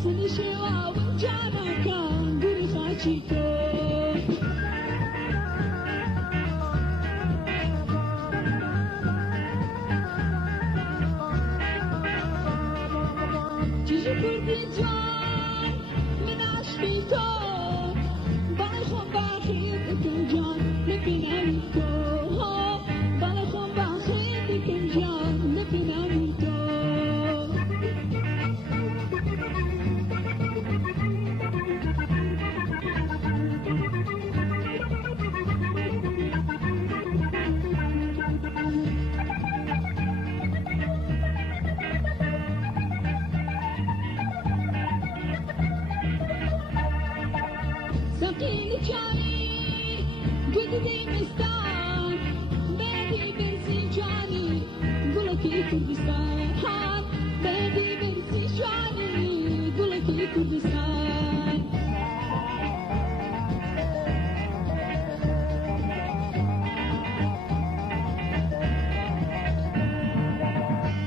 سنی شواون جانەکە گوری خاچی تۆ جیژی کوردی جوان من عاشقی تۆ باڵی خۆم باخیر دەکەم جان لەبینانی تۆ باڵی خۆم باخیر دەکەم جان لەبینانی تۆ سەقیلی جانی گوڵی مستان بێدی برسی جانی گوڵەکی کوردستان بێدی برسی جانی گوڵەکی کوردستان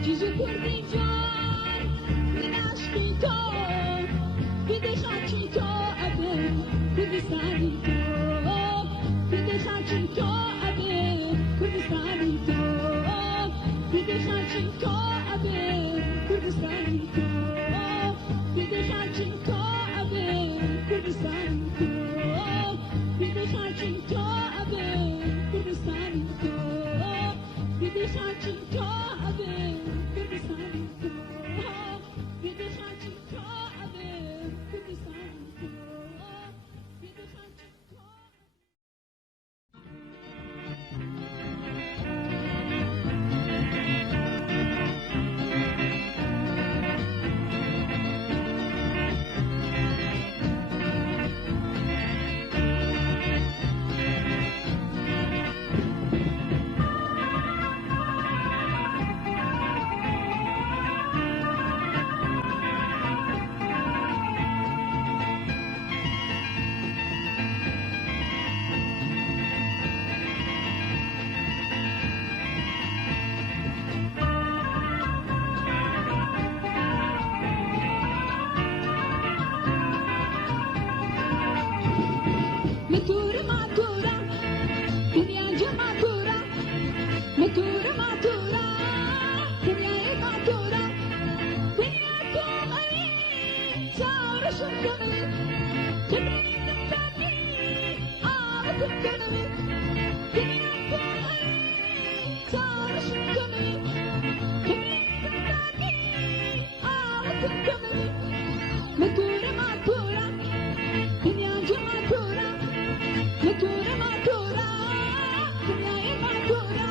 جیژی کوردی جان من عاشقی تۆ بده خاچی تۆ ئەبێ کوردستانی تۆ بده خاچی تۆ ئەبێ کوردستانی تۆ بده خاچی تۆ ئەبێ کوردستانی تۆ بده خاچی تۆ ئەبێ کوردستانی تۆ بده خاچی تۆ ئەبێ کوردستانی تۆ بده خاچی تۆ ئەبێ کوردستانی تۆ بده خاچی تۆ ئەبێ کوردستانی تۆ بده خاچی تۆ متورة معتورة دنيا جا معتورة متورة معتورة دنيا معتورة دنيا توغي صار شكري تبني تبتني تبتني دنيا توغي صار شكري تبني تبتني تبتني متورة معتورة دنيا جا معتورة متورة معتورة دنيا معتورة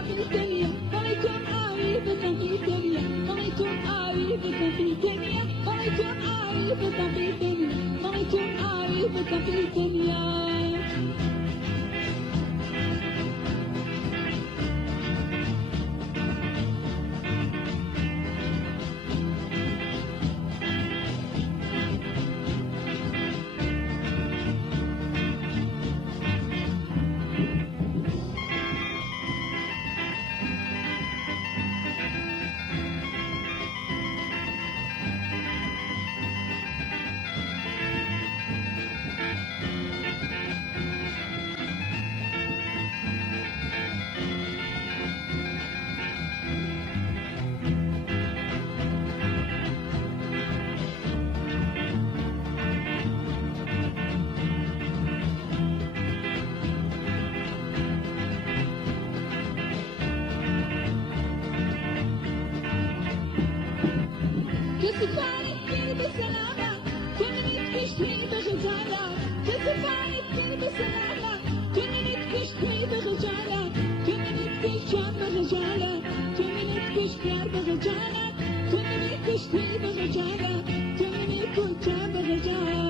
بتقيتني ضليتم آوي بتقيتني ضليتم آوي بتقيتني ضليتم آوي بتقيتني ضليتم آوي بتقيتني كسفاني كتير بسلامة كنني تكشتي بغزالة كسفاني كتير بسلامة كنني تكشتي بغزالة كنني تكشتي بغزالة كنني تكشتي بغزالة كنني تكشتي بغزالة كنني كنت بغزالة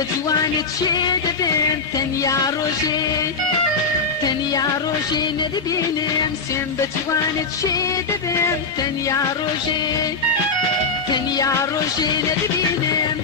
بتواني تشيد بين تنيا روشي ندبينم سم بتواني تشيد بين تنيا روشي ندبينم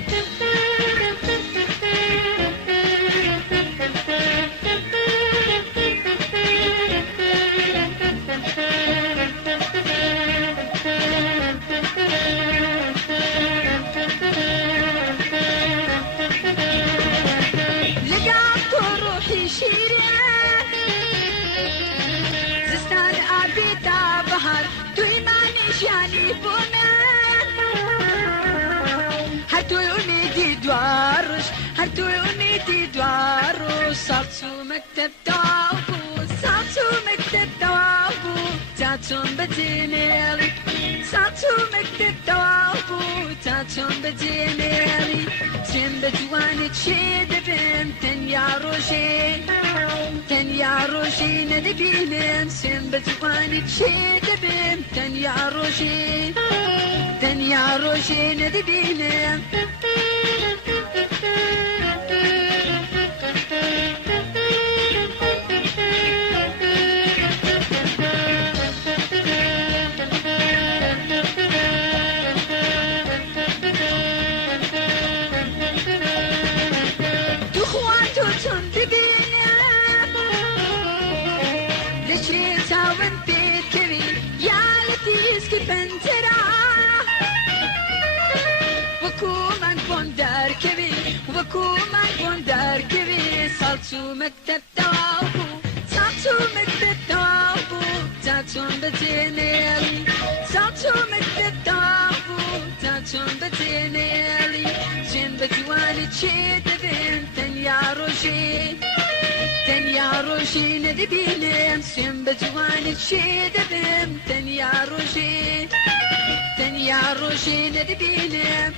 صارتو مكتب دوابو تاتون بدينيري صارتو مكتب دوابو تاتون بدينيري سين بتواني تشيد بين تنيا روشي ندبينم سين بتواني تشيد بين تنيا روشي ندبينم صارتو مكتب دوابو تاتون بدينيري چۆم لە تابوو تا چۆن بەتێنێڵی ژێن بە دیوانت چێ دەبێن تەنیا ڕۆژێ نەدەبینێم سوێن بە جوانت چێ دەبێم تەنیا ڕۆژێ نەدەبینێم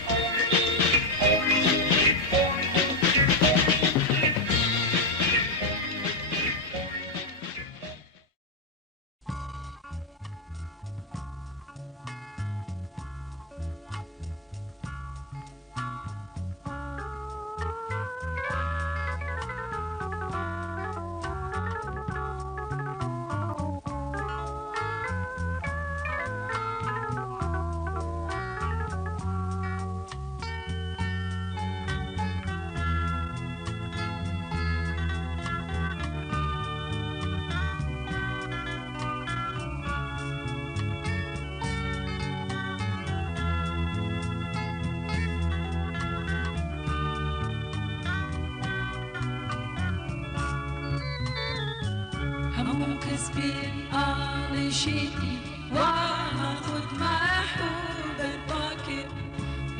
كسبين عايشيني وهاخد محبوب الباكر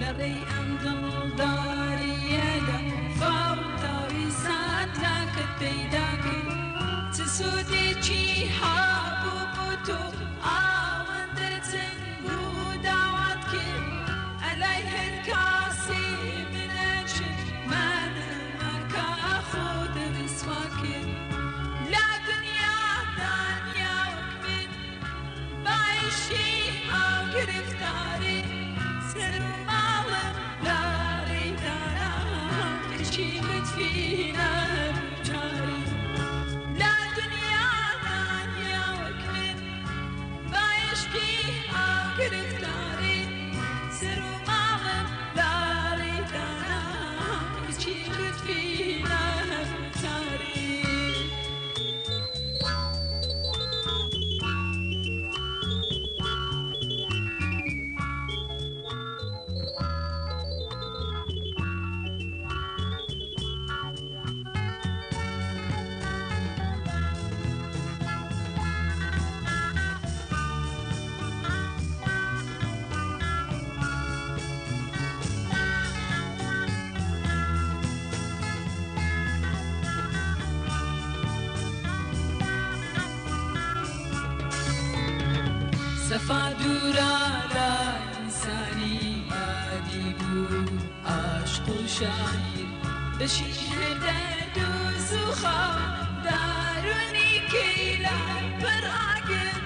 لري أنضل داري يدا فوضى ويساد لك التيداكر تسودي جي حابو بوتو آوند تنبو دعواتك عليه الكاسي من أجل من مكا أخذ رسواكر گرفتاری سر و مالم لاری دارم کشی لطفی نرجاری لا دنیا دنیا وکمن بایشکی گرفتاری سر و مالم لاری دارم کشی لطفی نرجاری صفا دورا لا إنساني أديبو عشق وشاعر بشير درد وزخام داروني كيلا براقم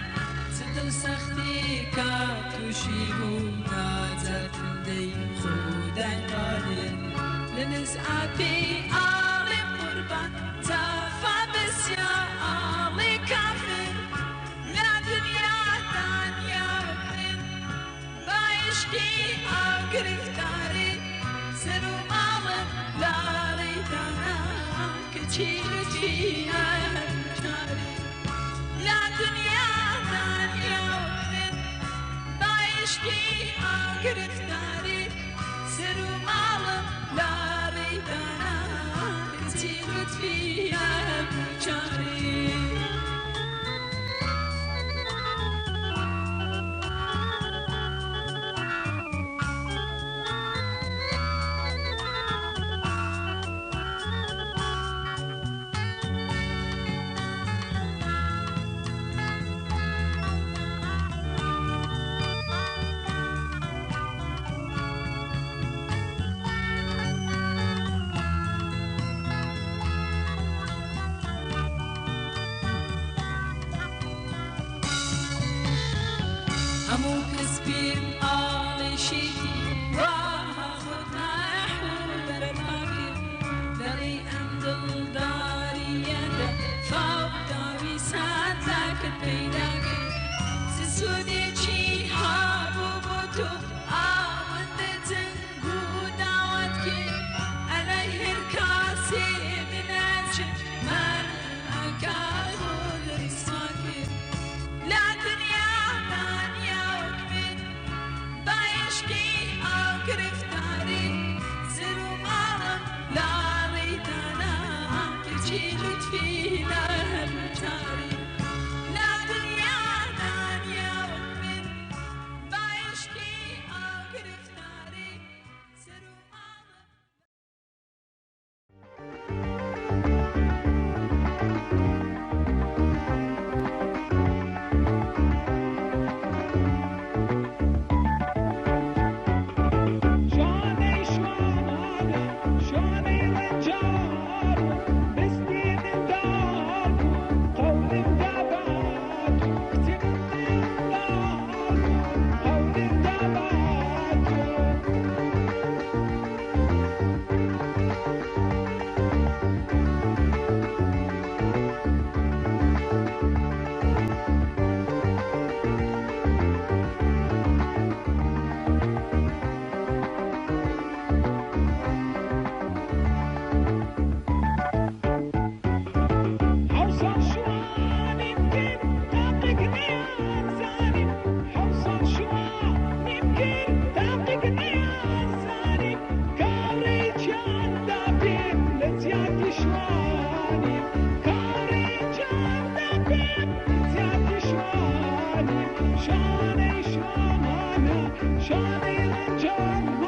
ستو سختي كاتوشيبو نازت دي خودن قادر لنسعبي عالم قربان تافا بسيا عالي كافر لا دنيا گرفتاری سر و مالم لاری دارم کچی لطفی نرجاری لا دنیا دنیا وقت بایشتی گرفتاری سر و مالم لاری دارم کچی لطفی نرجاری همو كسبين عايشيني وهاخد محبوب الباكر لري أنضل داري يدا فوضى ويساد لك البيداكر سسودي جي حابو بوتو آوند تنقو دعوتك عليه الكاسي من أجل من أكاخد رسواكر لا دنيا دنيا وكمن بايشكي أو كريم شانه شانه شانه ایران جان